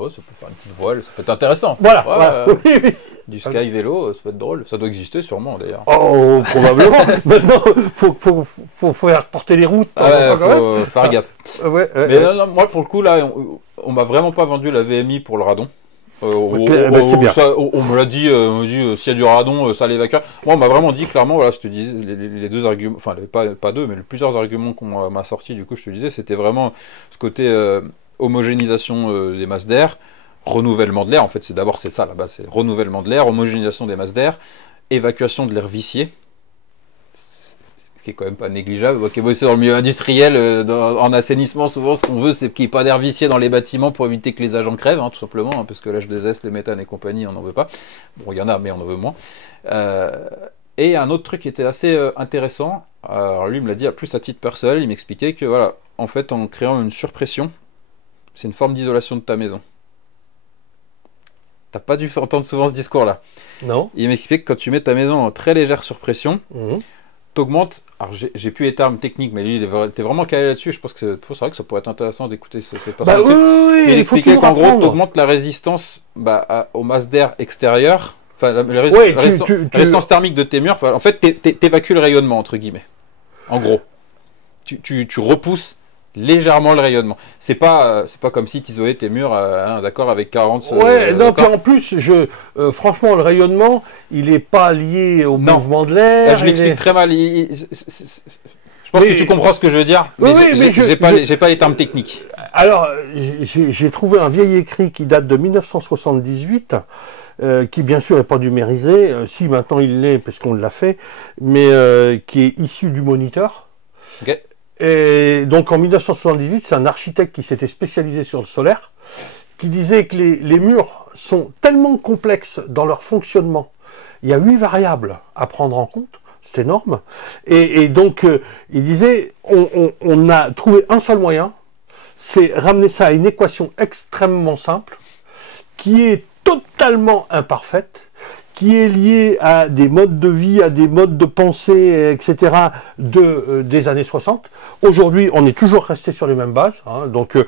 petite voile, ça peut être intéressant. Voilà, voilà. Oui. Du sky vélo, ça peut être drôle. Ça doit exister sûrement, d'ailleurs. Oh, probablement. Maintenant, faut faire porter les routes. Faut faire gaffe. Mais non, moi, pour le coup, là, on m'a vraiment pas vendu la VMI pour le radon. C'est bien. On me l'a dit, s'il y a du radon, ça l'évacue. Moi, on m'a vraiment dit clairement, voilà, je te dis, les deux arguments, enfin, pas deux, mais plusieurs arguments qu'on m'a sortis, du coup, je te disais, c'était vraiment ce côté homogénéisation des masses d'air, renouvellement de l'air, en fait, c'est ça là-bas, c'est renouvellement de l'air, homogénéisation des masses d'air, évacuation de l'air vicié. Ce qui est quand même pas négligeable. Moi qui ai bossé dans le milieu industriel, en assainissement, souvent ce qu'on veut, c'est qu'il n'y ait pas d'air vicié dans les bâtiments pour éviter que les agents crèvent, hein, tout simplement, hein, parce que l'H2S, les méthanes et compagnie, on n'en veut pas. Bon, il y en a, mais on en veut moins. Et un autre truc qui était assez intéressant, alors lui il me l'a dit à plus à titre personnel, il m'expliquait que voilà, en fait, en créant une surpression, c'est une forme d'isolation de ta maison. T'as pas dû entendre souvent ce discours-là. Non. Il m'explique que quand tu mets ta maison en très légère surpression, t'augmentes, alors j'ai plus les termes techniques, mais lui il était vraiment calé là-dessus, je pense que c'est vrai que ça pourrait être intéressant d'écouter ces personnes. Oui, il expliquait qu'en gros t'augmentes la résistance aux masses d'air extérieures, enfin la résistance thermique de tes murs, en fait t'évacues le rayonnement entre guillemets, en gros. Tu repousses légèrement le rayonnement. C'est pas comme si tu isolais tes murs, d'accord, avec 40. Ouais, non, puis en plus, franchement, le rayonnement, il n'est pas lié au mouvement de l'air. Je l'explique très mal. Je pense que tu comprends ce que je veux dire, mais j'ai pas les termes techniques. Alors, j'ai trouvé un vieil écrit qui date de 1978, qui bien sûr n'est pas numérisé, si maintenant il l'est, parce qu'on l'a fait, mais qui est issu du Moniteur. Okay. Et donc en 1978, c'est un architecte qui s'était spécialisé sur le solaire, qui disait que les murs sont tellement complexes dans leur fonctionnement. Il y a 8 variables à prendre en compte, c'est énorme. Et donc il disait, on a trouvé un seul moyen, c'est ramener ça à une équation extrêmement simple, qui est totalement imparfaite, qui est lié à des modes de vie, à des modes de pensée, etc. des années 60. Aujourd'hui, on est toujours resté sur les mêmes bases. Hein, donc,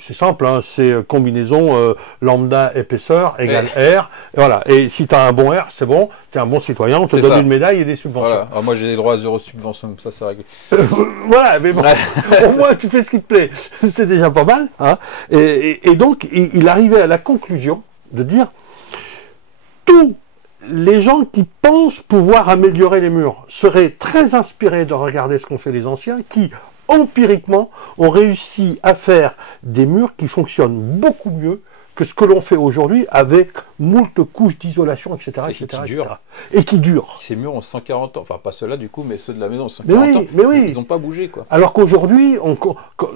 c'est simple, hein, c'est combinaison lambda épaisseur égale R. Et voilà. Et si tu as un bon R, c'est bon, tu es un bon citoyen, on te donne une médaille et des subventions. Voilà. Alors, moi, j'ai des droits à 0 subvention, comme ça, c'est réglé. Voilà, mais bon, au moins, tu fais ce qui te plaît. C'est déjà pas mal. Hein. Et donc, il arrivait à la conclusion de dire tous les gens qui pensent pouvoir améliorer les murs seraient très inspirés de regarder ce qu'ont fait les anciens, qui, empiriquement, ont réussi à faire des murs qui fonctionnent beaucoup mieux que ce que l'on fait aujourd'hui avec moult couches d'isolation, etc. Et qui durent. Ces murs ont 140 ans, enfin pas ceux-là du coup, mais ceux de la maison ont 140 ans, ils n'ont pas bougé, quoi. Alors qu'aujourd'hui,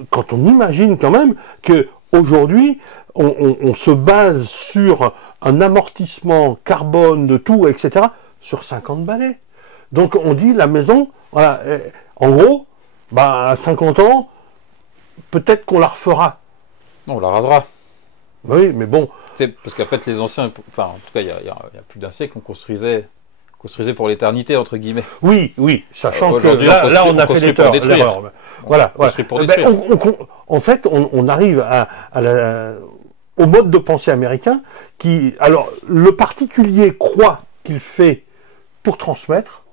quand on imagine quand même qu'aujourd'hui, on se base sur un amortissement carbone de tout, etc., sur 50 balais. Donc on dit la maison, voilà, en gros, à 50 ans, peut-être qu'on la refera. Non, on la rasera. Oui, mais bon. Parce qu'en fait, les anciens, enfin, en tout cas, il y a plus d'un siècle, on construisait pour l'éternité, entre guillemets. Oui, sachant que là, on a fait l'erreur. Voilà. En fait, on arrive au mode de pensée américain qui, alors, le particulier croit qu'il fait pour transmettre,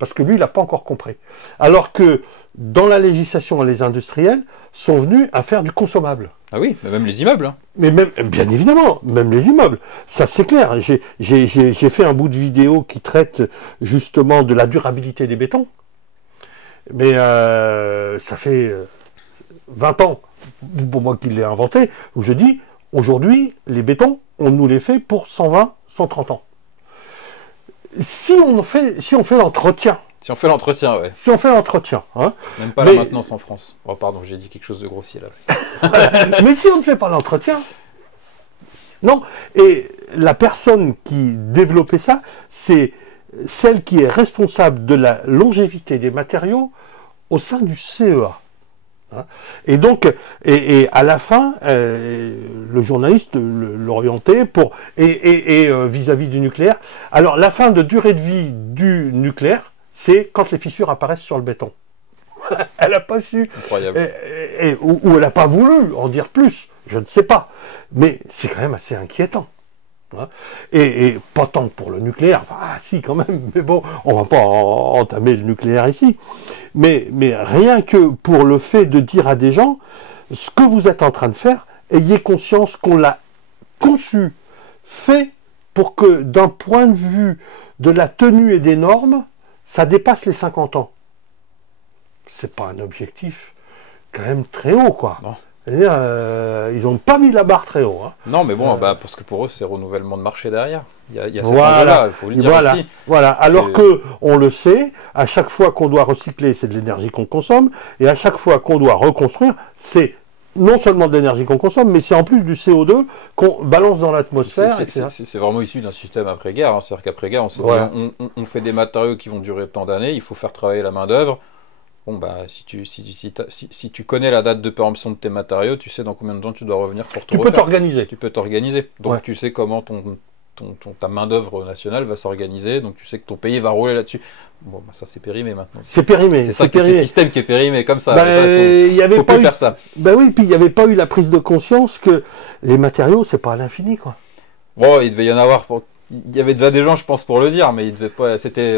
parce que lui, il n'a pas encore compris. Alors que dans la législation, les industriels sont venus à faire du consommable. Ah oui, mais même les immeubles. Hein. Mais même, bien évidemment, même les immeubles. Ça, c'est clair. J'ai fait un bout de vidéo qui traite justement de la durabilité des bétons. Mais ça fait 20 ans, pour moi qui l'ai inventé, où je dis, aujourd'hui, les bétons, on nous les fait pour 120, 130 ans. Si on fait l'entretien. Si on fait l'entretien, ouais. Si on fait l'entretien. Hein, même pas la maintenance en France. Oh, pardon, j'ai dit quelque chose de grossier là. Mais si on ne fait pas l'entretien, non. Et la personne qui développait ça, c'est celle qui est responsable de la longévité des matériaux au sein du CEA. Hein. Et donc, et à la fin, le journaliste l'orientait pour vis-à-vis du nucléaire. Alors, la fin de durée de vie du nucléaire, c'est quand les fissures apparaissent sur le béton. Elle n'a pas su, ou elle n'a pas voulu en dire plus, je ne sais pas. Mais c'est quand même assez inquiétant. Hein. Et pas tant que pour le nucléaire, enfin, si quand même, mais bon, on va pas entamer le nucléaire ici. Mais rien que pour le fait de dire à des gens, ce que vous êtes en train de faire, ayez conscience qu'on l'a conçu, fait pour que d'un point de vue de la tenue et des normes, ça dépasse les 50 ans. C'est pas un objectif quand même très haut, quoi. Non. Ils n'ont pas mis la barre très haut. Hein. Non, mais bon, parce que pour eux, c'est renouvellement de marché derrière. Il y a cette voilà, enjeu-là, il faut le dire aussi. Voilà. Alors que, on le sait, à chaque fois qu'on doit recycler, c'est de l'énergie qu'on consomme, et à chaque fois qu'on doit reconstruire, c'est non seulement de l'énergie qu'on consomme, mais c'est en plus du CO2 qu'on balance dans l'atmosphère. C'est vraiment issu d'un système après-guerre. Hein. C'est-à-dire qu'après-guerre, on fait des matériaux qui vont durer tant d'années, il faut faire travailler la main-d'œuvre. Bon, bah, si tu connais la date de péremption de tes matériaux, tu sais dans combien de temps tu dois revenir pour te refaire. Tu peux t'organiser. Donc, tu sais comment ta main-d'œuvre nationale va s'organiser. Donc, tu sais que ton pays va rouler là-dessus. Bon, bah, ça, c'est périmé maintenant. C'est périmé. C'est le système qui est périmé comme ça. Faut pas faire ça. Ben oui, puis il n'y avait pas eu la prise de conscience que les matériaux, c'est pas à l'infini, quoi. Bon, il devait y en avoir. Il y avait déjà des gens, je pense, pour le dire, mais il devait pas. C'était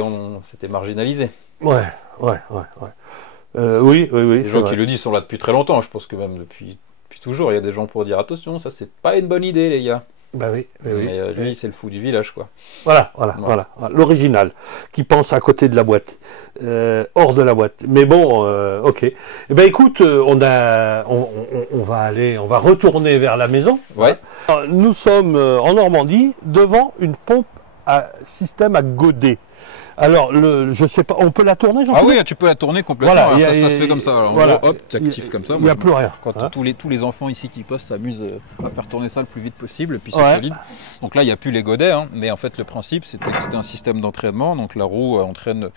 marginalisé. Ouais. Oui. Les gens qui le disent sont là depuis très longtemps. Je pense que même depuis toujours, il y a des gens pour dire attention, ça c'est pas une bonne idée, les gars. Bah oui. Mais lui, c'est le fou du village, quoi. Voilà. L'original, qui pense à côté de la boîte, hors de la boîte. Mais bon, ok. Eh ben écoute, on va retourner vers la maison. Ouais. Nous sommes en Normandie devant une pompe à système à godet. Alors, je sais pas, on peut la tourner, Jean-Philippe ? Ah oui, tu peux la tourner complètement. Voilà, ça se fait comme ça. Alors, voilà, hop, tu actives comme ça. Il n'y a plus rien. Quand tous les enfants ici qui passent s'amusent à faire tourner ça le plus vite possible, et puis c'est solide. Donc là, il n'y a plus les godets, hein, mais en fait, le principe, c'était un système d'entraînement. Donc la roue entraîne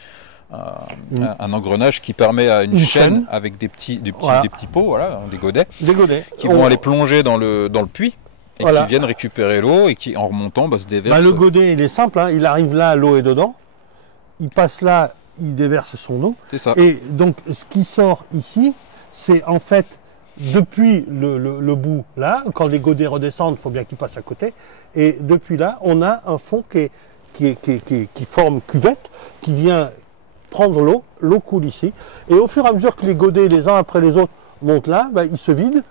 un engrenage qui permet à une chaîne avec des petits pots, voilà, des godets, qui vont aller plonger dans le puits. Et qui viennent récupérer l'eau et qui, en remontant, se déversent. Le godet, il est simple, hein, il arrive là, l'eau est dedans. Il passe là, il déverse son eau. C'est ça. Et donc, ce qui sort ici, c'est en fait, depuis le bout là, quand les godets redescendent, il faut bien qu'ils passent à côté. Et depuis là, on a un fond qui forme cuvette, qui vient prendre l'eau coule ici. Et au fur et à mesure que les godets, les uns après les autres, montent là, ils se vident.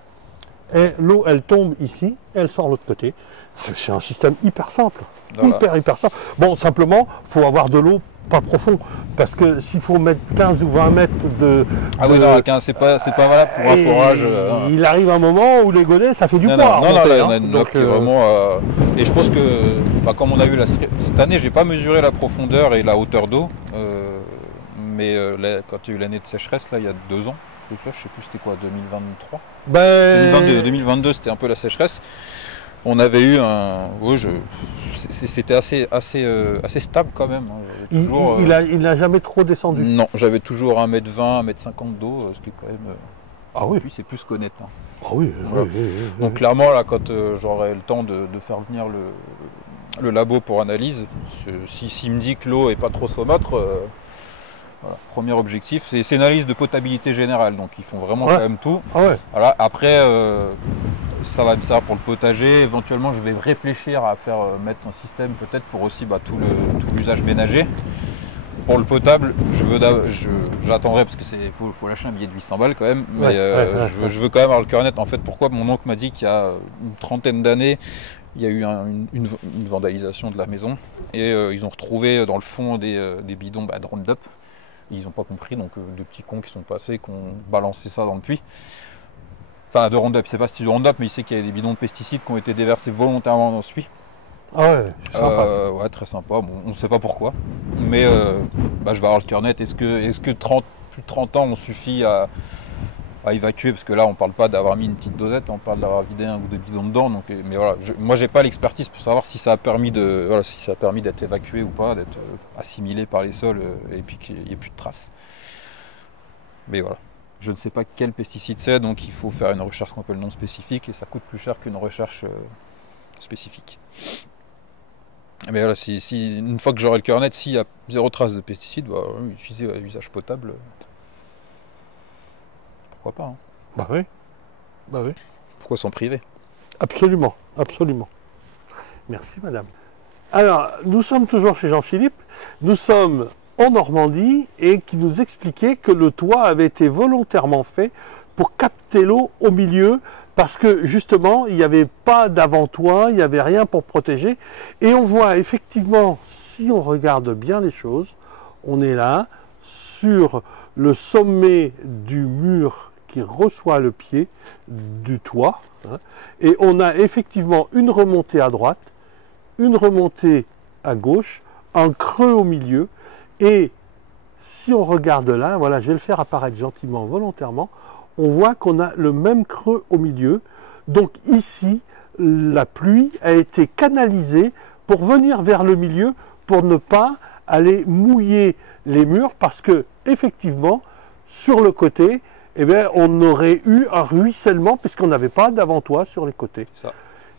Et l'eau, elle tombe ici, et elle sort de l'autre côté. C'est un système hyper simple. Voilà. Hyper simple. Bon, simplement, il faut avoir de l'eau pas profond. Parce que s'il faut mettre 15 ou 20 mètres de... Ah oui, non, 15, c'est pas valable pour un forage. Il arrive un moment où les godets, ça fait du poids. Non, là, on a une nappe qui est vraiment... Et je pense que, comme on a vu cette année, j'ai pas mesuré la profondeur et la hauteur d'eau. Mais quand il y a eu l'année de sécheresse, là, il y a 2 ans, je sais plus c'était quoi, 2023 2022, c'était un peu la sécheresse. On avait eu c'était assez stable quand même. Hein. Il n'a jamais trop descendu. Non, j'avais toujours 1m20, 1m50 d'eau, ce qui est quand même... Ah oui. Puis c'est plus qu'honnête. Hein. Ah oui, voilà. Oui. Donc clairement, là, quand j'aurai le temps de faire venir le labo pour analyse, s'il me dit que l'eau est pas trop saumâtre... Voilà, premier objectif, c'est une analyse de potabilité générale, donc ils font vraiment quand même tout. Ah ouais. Voilà, après, ça va me servir pour le potager. Éventuellement, je vais réfléchir à mettre un système peut-être pour aussi tout l'usage ménager. Pour le potable, j'attendrai parce que faut lâcher un billet de 800 balles quand même. Mais je veux quand même avoir le cœur net. En fait, pourquoi mon oncle m'a dit qu'il y a une trentaine d'années, il y a eu une vandalisation de la maison et ils ont retrouvé dans le fond des bidons de Roundup. Ils n'ont pas compris, donc deux petits cons qui sont passés, qui ont balancé ça dans le puits. Enfin, de Roundup, c'est pas si de Roundup, mais il sait qu'il y a des bidons de pesticides qui ont été déversés volontairement dans ce puits. Ah ouais, sympa. Ouais, très sympa. Bon, on ne sait pas pourquoi. Mais je vais avoir le cœur net. Est-ce que plus de 30 ans ont suffi à évacuer? Parce que là, on ne parle pas d'avoir mis une petite dosette, on parle d'avoir vidé un ou deux bidons dedans. Donc, mais voilà, moi, j'ai pas l'expertise pour savoir si ça a permis d'être évacué ou pas, d'être assimilé par les sols et puis qu'il n'y ait plus de traces. Mais voilà. Je ne sais pas quel pesticide c'est, donc il faut faire une recherche qu'on appelle non spécifique et ça coûte plus cher qu'une recherche spécifique. Mais voilà, une fois que j'aurai le cœur net, s'il y a zéro trace de pesticides, bah, utiliser à usage potable, pourquoi pas, hein. Bah oui. Bah oui. Pourquoi s'en priver? Absolument, absolument. Merci madame. Alors, nous sommes toujours chez Jean-Philippe, nous sommes en Normandie et qui nous expliquait que le toit avait été volontairement fait pour capter l'eau au milieu parce que justement il n'y avait pas d'avant-toit, il n'y avait rien pour protéger et on voit effectivement, si on regarde bien les choses, on est là sur le sommet du mur qui reçoit le pied du toit, hein, et on a effectivement une remontée à droite, une remontée à gauche, un creux au milieu. Et si on regarde là, voilà, je vais le faire apparaître gentiment, volontairement, on voit qu'on a le même creux au milieu. Donc ici, la pluie a été canalisée pour venir vers le milieu, pour ne pas aller mouiller les murs, parce que effectivement, sur le côté, eh bien, on aurait eu un ruissellement, puisqu'on n'avait pas d'avant-toit sur les côtés. Ça.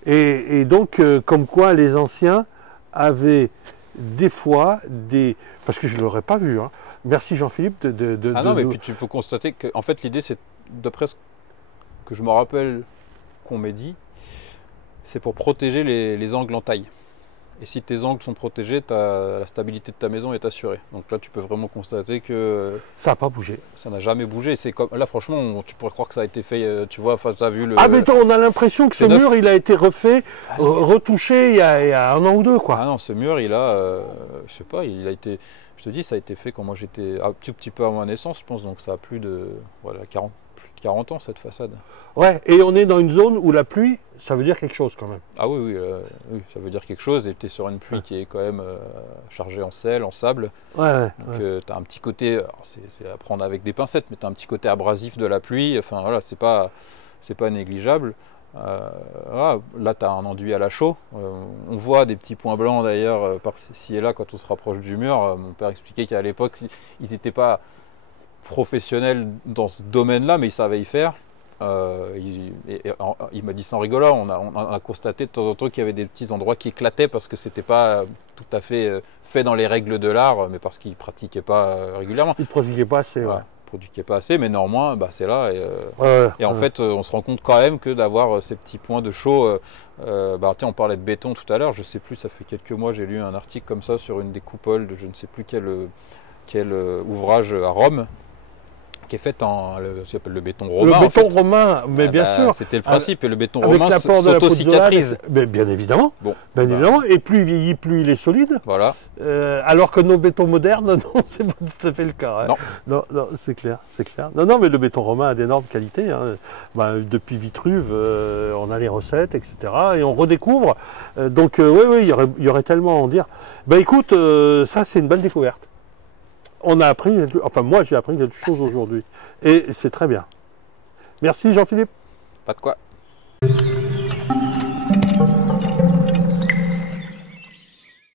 Et donc, comme quoi les anciens avaient des fois des... Parce que je ne l'aurais pas vu, hein. Merci Jean-Philippe Ah non, mais puis tu peux constater que, en fait, l'idée, c'est, d'après ce que je me rappelle qu'on m'ait dit, c'est pour protéger les angles en taille. Et si tes angles sont protégés, la stabilité de ta maison est assurée. Donc là, tu peux vraiment constater que ça n'a pas bougé. Ça n'a jamais bougé. C'est comme là, franchement, tu pourrais croire que ça a été fait. Tu vois, tu as vu le. Ah mais on a l'impression que ce mur, il a été refait, retouché il y a un an ou deux, quoi. Ah non, ce mur, il a, je sais pas, il a été. Je te dis, ça a été fait quand moi j'étais un petit peu avant ma naissance, je pense. Donc ça a plus de 40 ans cette façade. Ouais, et on est dans une zone où la pluie, ça veut dire quelque chose quand même. Ah oui, oui, ça veut dire quelque chose. Et tu es sur une pluie qui est quand même chargée en sel, en sable. Ouais. Donc tu as un petit côté, c'est à prendre avec des pincettes, mais tu as un petit côté abrasif de la pluie. Enfin voilà, c'est pas négligeable. Là, tu as un enduit à la chaux. On voit des petits points blancs d'ailleurs par-ci et là quand on se rapproche du mur. Mon père expliquait qu'à l'époque, ils n'étaient pas professionnels dans ce domaine-là, mais ils savaient y faire. Il m'a dit sans rigoler, on a constaté de temps en temps qu'il y avait des petits endroits qui éclataient parce que c'était pas tout à fait fait dans les règles de l'art, mais parce qu'ils pratiquaient pas régulièrement. Ils ne pratiquaient pas assez, ouais. Produisaient pas assez, mais néanmoins, bah, c'est là. Et en fait, on se rend compte quand même que d'avoir ces petits points de chaux, on parlait de béton tout à l'heure, je sais plus, ça fait quelques mois, j'ai lu un article comme ça sur une des coupoles de je ne sais plus quel ouvrage à Rome, qui est fait en ce qu'on appelle le béton romain. Le béton romain, mais bien sûr. C'était le principe, et le béton romain s'auto-cicatrise. Bien évidemment. Bon, bien évidemment. Et plus il vieillit, plus il est solide. Voilà. Alors que nos bétons modernes, non, c'est pas tout à fait le cas. Hein. Non, c'est clair, c'est clair. Non, mais le béton romain a d'énormes qualités. Hein. Depuis Vitruve, on a les recettes, etc. Et on redécouvre. Oui, il y aurait tellement à en dire. Écoute, ça c'est une belle découverte. On a appris, enfin moi j'ai appris quelque chose aujourd'hui. Et c'est très bien. Merci Jean-Philippe. Pas de quoi.